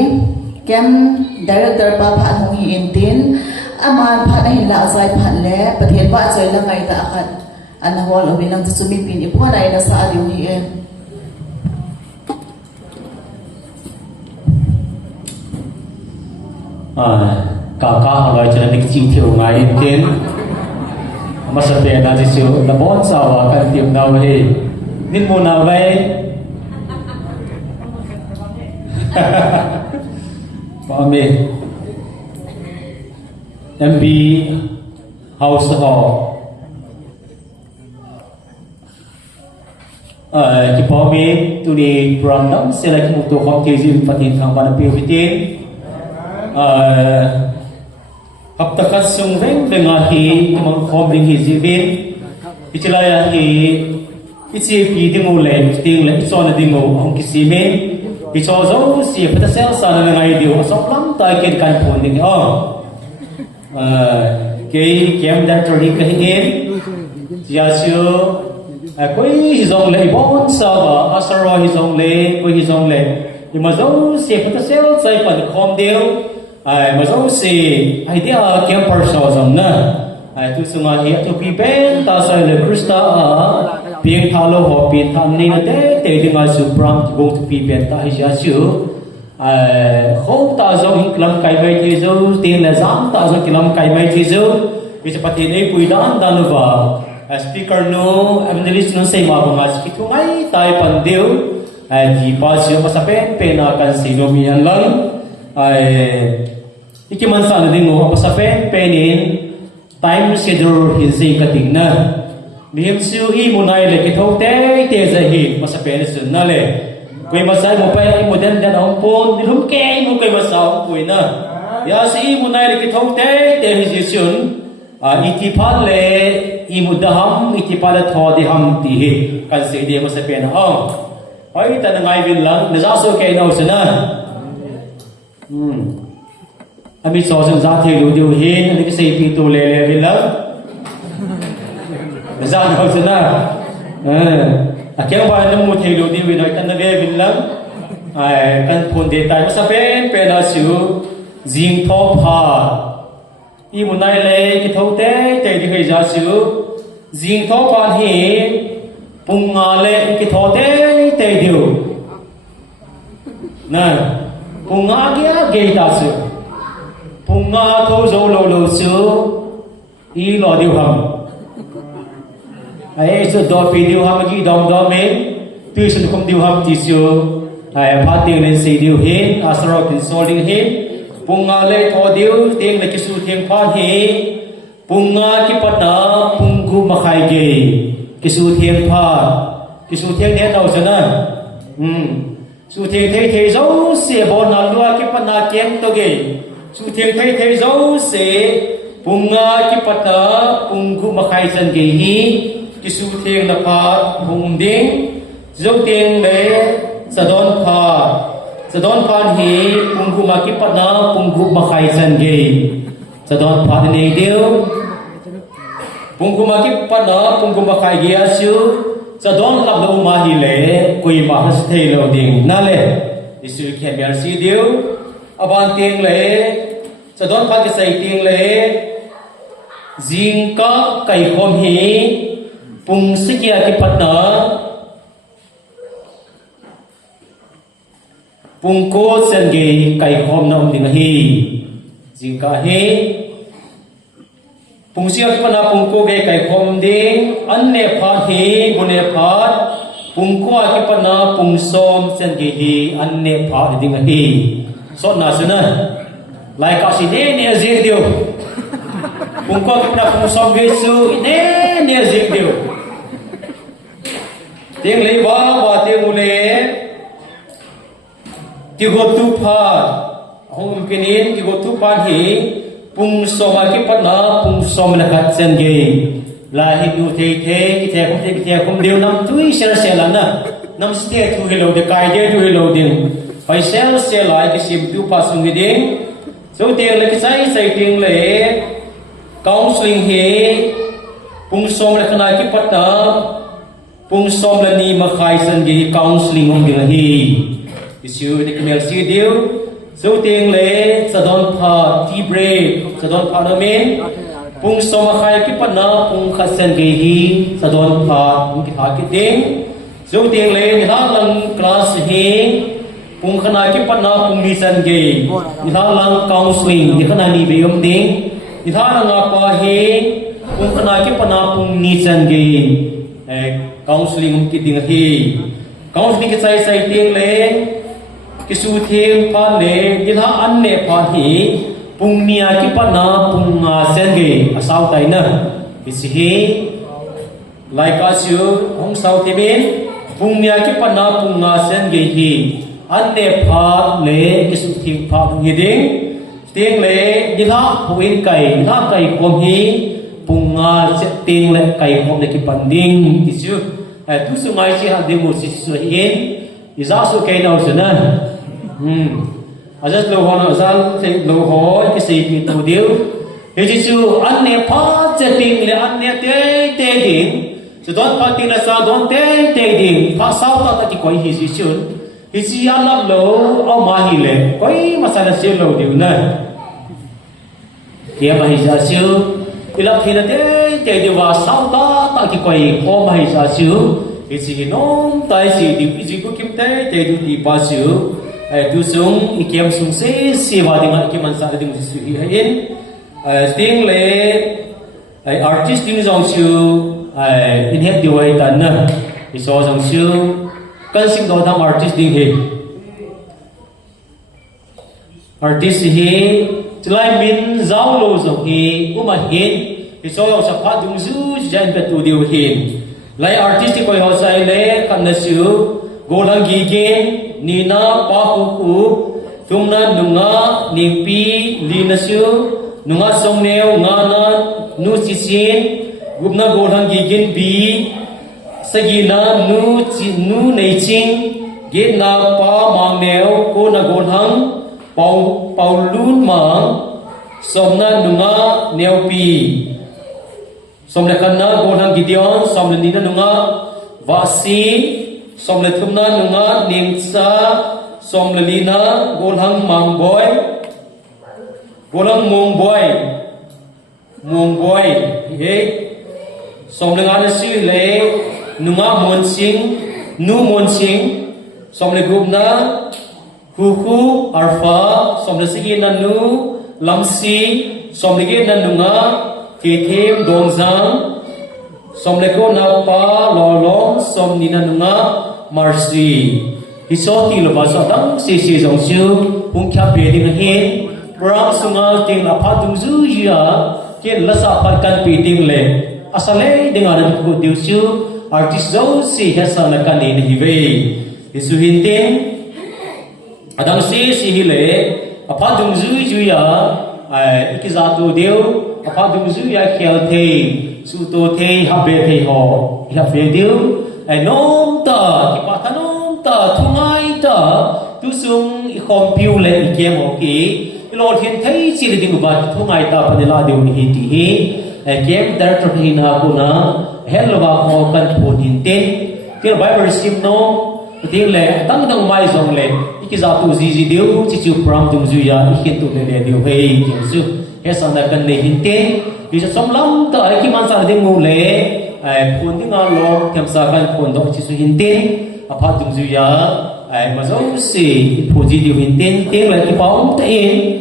kem director pa pha hong hi intin aman pha na hin la zai pha le pathian ba choi la ngai ta khat an hol obi lang chu mi pin ipo dai na sa diu hi e Kakak halai jalan dik chiu thiu ngai intin masa te na ji chu la bon sawa kan tim na we nin mo na we Pami MB House Hall ki pami tu ni program selek mutu khom ki jin patin thang ban pi vitin haptakat sung veng benga hi mong khom ding hi jibin ichilaya hi ichi pi dingu le ting le chona dingu ong ki sime cái cho dấu xì phải ta xem sao là ngày điều sốc lắm tại cái căn phồn thì cái kem đã trở đi cái hình giờ xưa quấy dòng lệ bốn sao và asaro hi dòng lệ quấy dòng lệ nhưng mà dấu xì phải ta xem sai phần không đều mà dấu xì hay đi kem parcel dòng nữa tu sunga hi tu pi ben ta sai le krista pieng thalo ho pin tham ni na te dinga supram go to pi ben ta hi ja chu khom ta zo hi klam kai mai ti zo tin la zam ta zo kilam kai mai ti zo bi cha pati nei pui dan dan ba speaker no evangelist no sei ma ba ma ki tu ngai tai pan deu di pa chu ma sa pen pe na kan si no mi an lang ikiman sa na dingo pa sa pen penin time schedule hin sei ka ting na bihim siu hi munai le ki thau te za hi masapen sun na le koi masai mo pa i modern dan ong pon ni hum ke mo koi masau koi na ya si munai le ki thau te hi ji sun iti phan le i mudaham iti pala tho di ham ti hi kan se de masapen ong oi ta na ngai bin lang na za so ke no sana ami so sun za the lu du hin ani ke sei pi tu le le bin lang za no sana keng ba nam mu the lu di wi noi tan na le bin lang kan phun de tai sa pen pe na su jing tho pha i mu nai le ki tho te di hei za su jing tho pha hi pung nga le ki tho te diu na pung nga kia ge ta su pung nga tho zo lo su i lo diu ham ai so do pi diu ham gi dom do men tu sun khom diu ham ti su ai pha ting len se diu hin asro kin so ding hin pung nga le tho diu ting le ki su thieng pha hi pung nga ki patna pung gu ma khai ge ki su thieng pha ki su thieng ne tau sana su thieng thei zo se bo na lua ki patna kem to ge su thieng thei zo se pung nga ki patna pung gu ma khai san ge hi ki su thieng na pha pung ding zo tieng le sadon pha hi pung gu ma ki patna pung gu ma khai san ge sadon pha ne deu pung gu ma ki patna pung gu ma khai ge asu sadon lap lo ma hi le kui ma has thei lo ding na le isu khe ber si deu aban tieng le sadon pha ki sai tieng le jing ka kai khom hi pung sikia ki patna pung ko sen ge kai khom na ding hi jing ka he pung sia ki patna pung ko ge kai khom ding an ne pha hi bune pha pung ko ki patna pung som sen ge hi an ne pha ding hi so na suna lai ka si ne zing dio pung ko ki patna pung som ge su ne zing dio tiếng lấy ba và tiếng mù lệ tiếng gột tu pha hôm pinin tiếng gột tu pha hi pung soma ki patna pung som na khat sen ge la hi du the không điều năm tui se la na nam ste tu hello de kai de tu hello ding pai se lại cái sim tu pa sung gi ding so tiếng le cái sai tiếng le counseling hi pung som na kana ki patna pung som la ni ma khai san gi counseling ong ding hi isu ni kmel si diu so tieng le sadon pha ti break sadon pha na men pung som ma khai ki patna pung khat san gi hi sadon pha ong ki tha ki ding so tieng le ni la lang class hi pung khana ki patna pung ni san gi ni la lang counseling ni khana ni be yom ding ni la nga pa hi pung khana ki patna pung ni san gi counseling ki ding hi counseling ki sai tieng le ki su thieng pha le ki la an ne pha hi pung nia ki patna pung nga sen ge asau tai na ki si hi like us you hong sau ti bin pung nia ki patna pung nga sen ge hi an ne pha le ki su thieng pha hi ding tieng le ki la huin kai la kai kom hi pung nga tieng le kai kom le ki panding ti su tu su mai chi ha de mo si su hin Isa su kay na usa na. Ajas lo ho na sal thei lo ho ki sei pi tu diu. He ji chu an ne pha che ting le an ne te ding. Chu don pha ting la sa don te ding. Pha sao ta ki koi hi ji chun. Hi ji an lam lo au ma hi le. Koi masala se lo diu na. Kia ma hi ja chu. Ilap hi na te diu wa sao ta ki koi ko ma hi ja chu. Hi ji nom tai ji di ji ku kim te diu di pa chu. Tu sung ikiam sung se wa ding ki man sa ding su hi in. Tiếng lệ artist tiếng dòng siêu in hết điều ấy tận nè thì so dòng siêu cân sinh đó tham artist tiếng hi artist hi lại min giáo lô dòng hi mà hin thì so dòng sắp phát dung dữ dân vật tu điều hin lại artist thì coi họ sai lệ cần là siêu gồm đang ghi gen nina pa ku thum na dunga ni pi li na siêu nunga song neo nga na nu chi sin gupna gorhang gi gin bi sagina nu nei ching ge na pa mang neo ko na gorhang pau lun mang somna nunga neo pi somna khanna gorhang gideon somna nina nunga vasi somna thumna nunga ningsa somna lina gorhang mang boy Golang mong boy he som le ngana si le nunga mon sing som le group na hu arfa som le sigi na nu lamsi som le ge na nunga ke them dongzang som le ko na pa lolong som ni na nunga marsi hi so ti lo ba so dang si jong siu pung kya pe ding hin Ram sunga ting apa tungzu ya ken lasa parkan piting le asale dengan ku diusu artis zo si hasa nakan ni hiwe isu hintin adang si hile apa tungzu ya ikizatu deu apa tungzu ya khelte su to the habe the ho ya fe deu nom ta ipatanom ta thungai ta tu sung I khom piu le ikem oki Lord hin thấy chỉ là điều vật thu ngày ta phải là điều hi ti hi kem director hin ha kuna hello ba ho kan phun hin ten cái bible sim no tiếng lệ tăng mai dòng lệ cái giáo tu gì điều chỉ chịu pram tung duy ya hin tu le điều hay tiếng su hết sang đây cần để hin ten vì sống lắm ta cái man sa tiếng ngô lệ phun tiếng alo kem sa kan phun đó chỉ su hin ten apa tung duy ya mà giống si phun gì điều hin ten tiếng lệ cái bóng ta in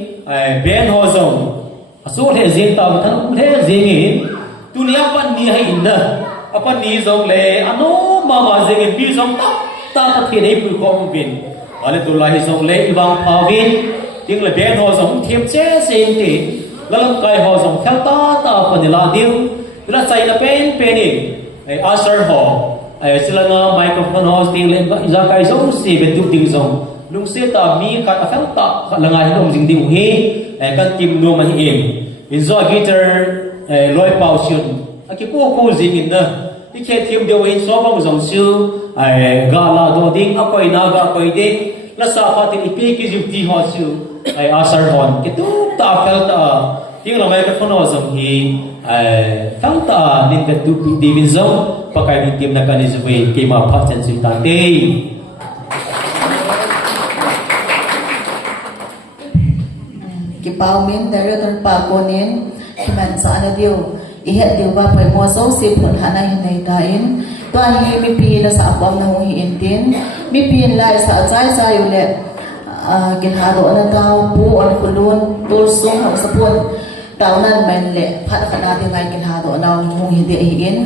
ben ho zong aso the zin ta than the zingin dunia pan ni hai inda apan ni zong le ano ma zingin bi zong ta the nei pu ko bin ale tu lai zong le ibang phawin ting le ben ho zong thiam che sin ti lalam kai ho zong khal ta pan la diu la chai na pen ni asar ho silanga microphone ho ting le za kai zong si be tu ting zong lung se ta mi ka ta khang ta la ngai dom jing ding hi kan tim no ma hi in zo guitar loi pau siun aki ko jing in na I ke tim de win so bang zong siu ga la do ding akoi na ga koi ding la sa pa ti pi ki ju ti ho siu asar hon ki tu ta fel ta ting la mai ka phono zong hi khang ta nin ka tu pi di min zong pakai min tim na kan is we ke ma pha chen sin ta te Bao miếng director pa konin kiman sa ana dio ihet dio ba pai mo so si phun hanai hanai ta in to hi mi pi na sa pom na hi in tin mi pi lai sa chai yu le kin ha do na ta pu on kulun tul sung ha sa pun taw nan men le phat khana ti ngai kin ha do na mu hi de hi in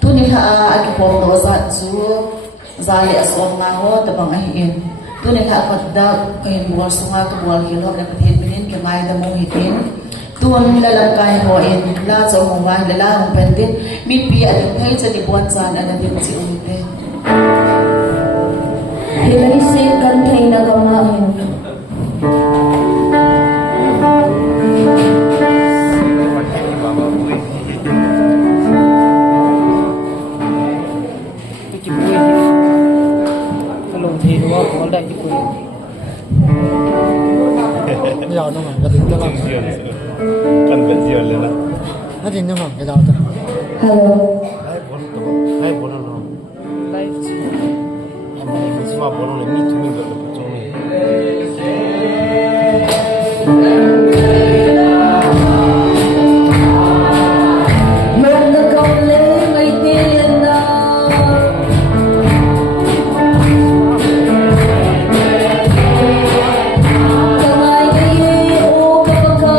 tu ni ha a ki pom do sa chu za le som nga ho ta bang hi in tu ni ha pat da in bual sunga ka bual hi lo na pathen binin ke mai da mu hi tin tuan la lam kai ho in la cho mu mai la mu pen tin mi pi a din thai cha ti buan chan ana din chi um te Hilai se kan thai na ga ma hin Hello, ไม่เอาน้องหมันก็ถึงจะรับ กันเป็นเสียเลยนะ ถ้าจริงน้องหมันก็เอาแต่ Hello. ให้บอลเราได้จริงไม่ได้คิดว่าบอลเรามีทุกอย่างแบบตรงนี้ Mình đã còn lấy mấy tiền nào Chẳng ai nghĩ ô cơ cơ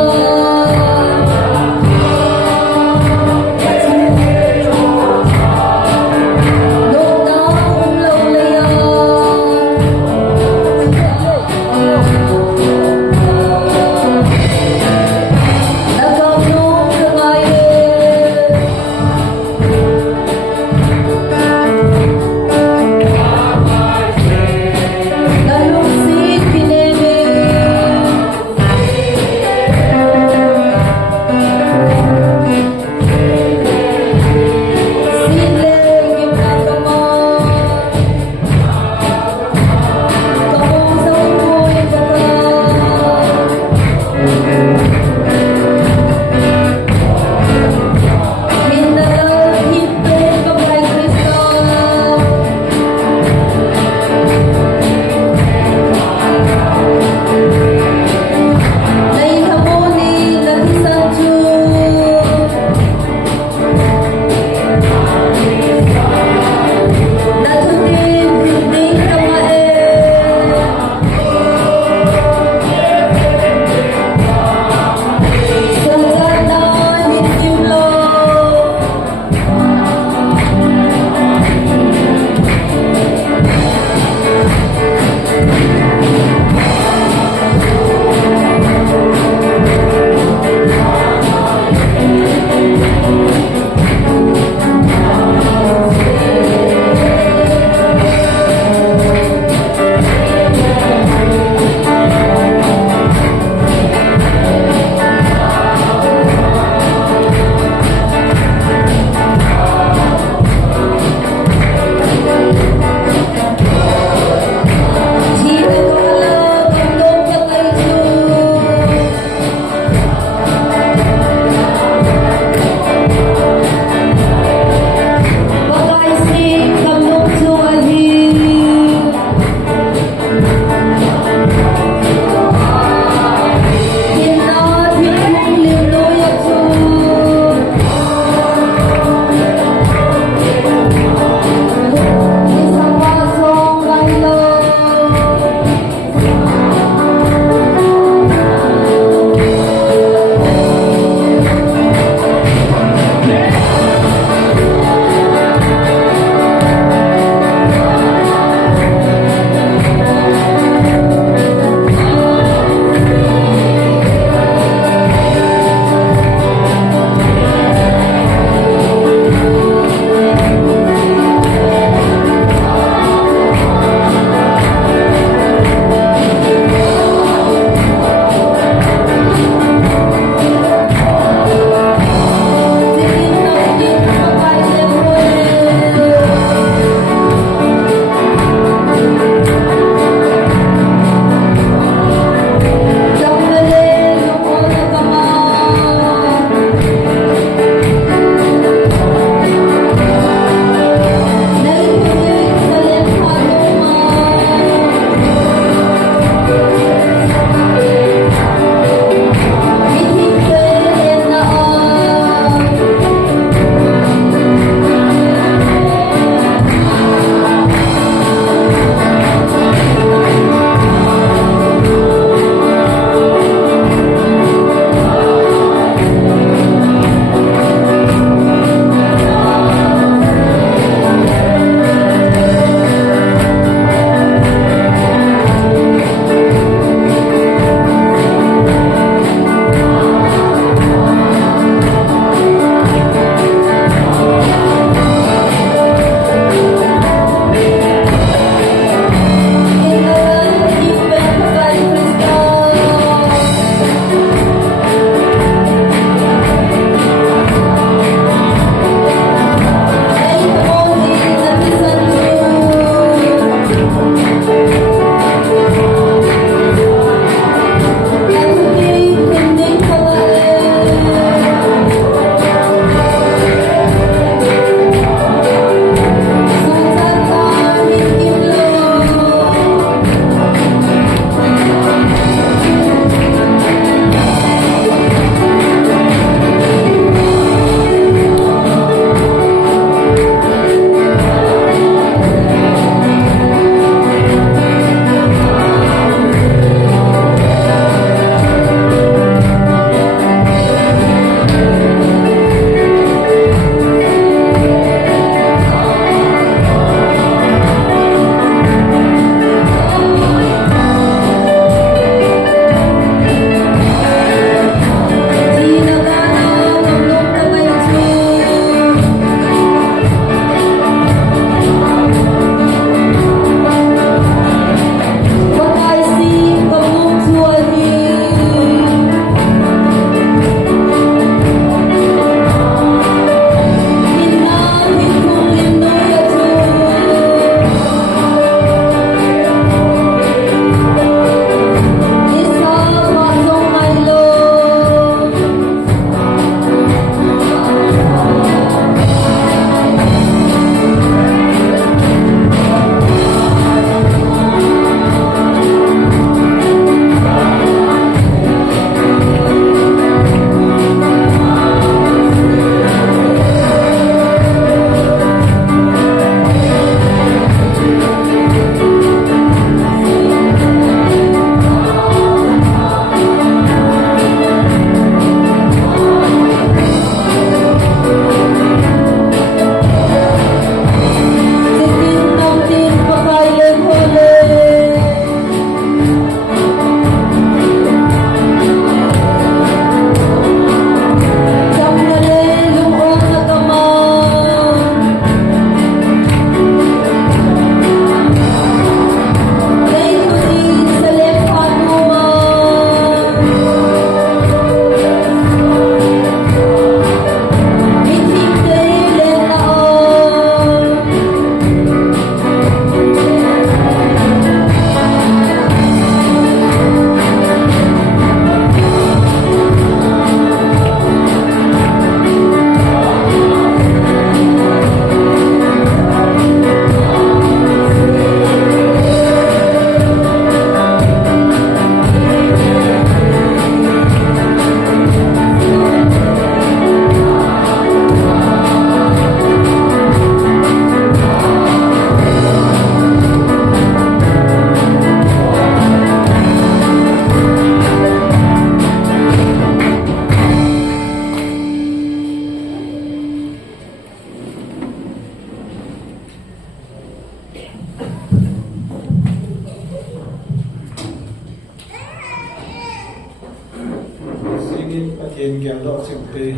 tiền kéo đó chịu tê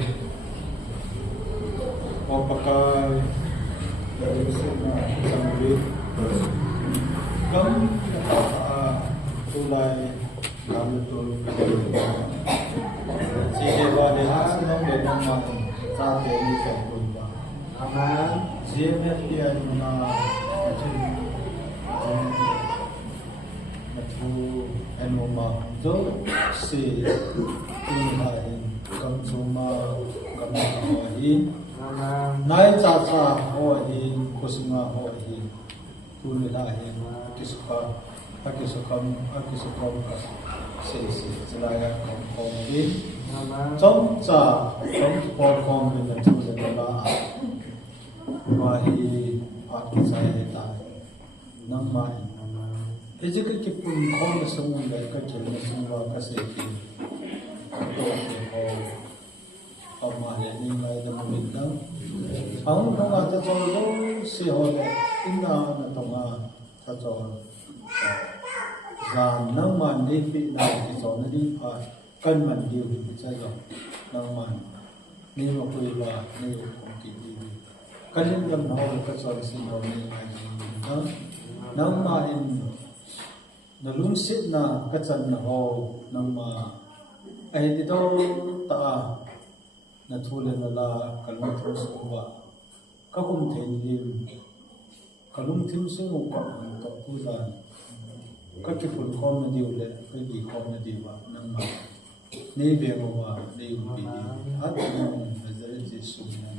có bạc cái để xem là sang viết cấm tôi lại làm được tôi chỉ để vào để hát nó để năm mặt ra để đi chạy quần vào riêng nhất tiền mà thu anh mà dấu xì tu lại cầm suma cầm hoa nai cha cha hoa kusuma hoa tu lại akisukam xì celaya kom trong cha trong por kom bên trong cái đó hoa akisai ta nang mai Ejik ke pun kau semua mereka jelas semua kasih itu. Kau amah ini mai dalam bintang. Ang tengah terjolong si orang indah tengah terjolong. Zan nang mandi pi nang terjolong ni kan mandi saja nang mandi. Ni makui lah ni mungkin ini. Kalian yang mahu terjolong si orang ini nang mandi na lungsit na katsan na ho nang ma ay dito ta na thulen wala kalungthim suwa kakum thein kalungthim sungu ka an to pulan ka kiful kom na diule ka di kom na diwa nang ma ni be wa ni bi at nang nazar jesu na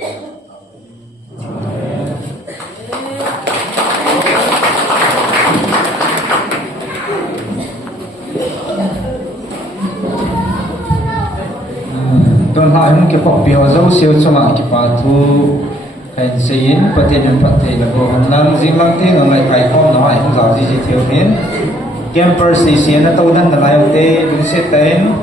Tuan Haim ke pok pio zau siu cuma ke patu kain sein paten yang paten lagu nang zimang te nang lai kai kom na hai zau ji ji thiu min camper station na tau dan na lai te lung se ten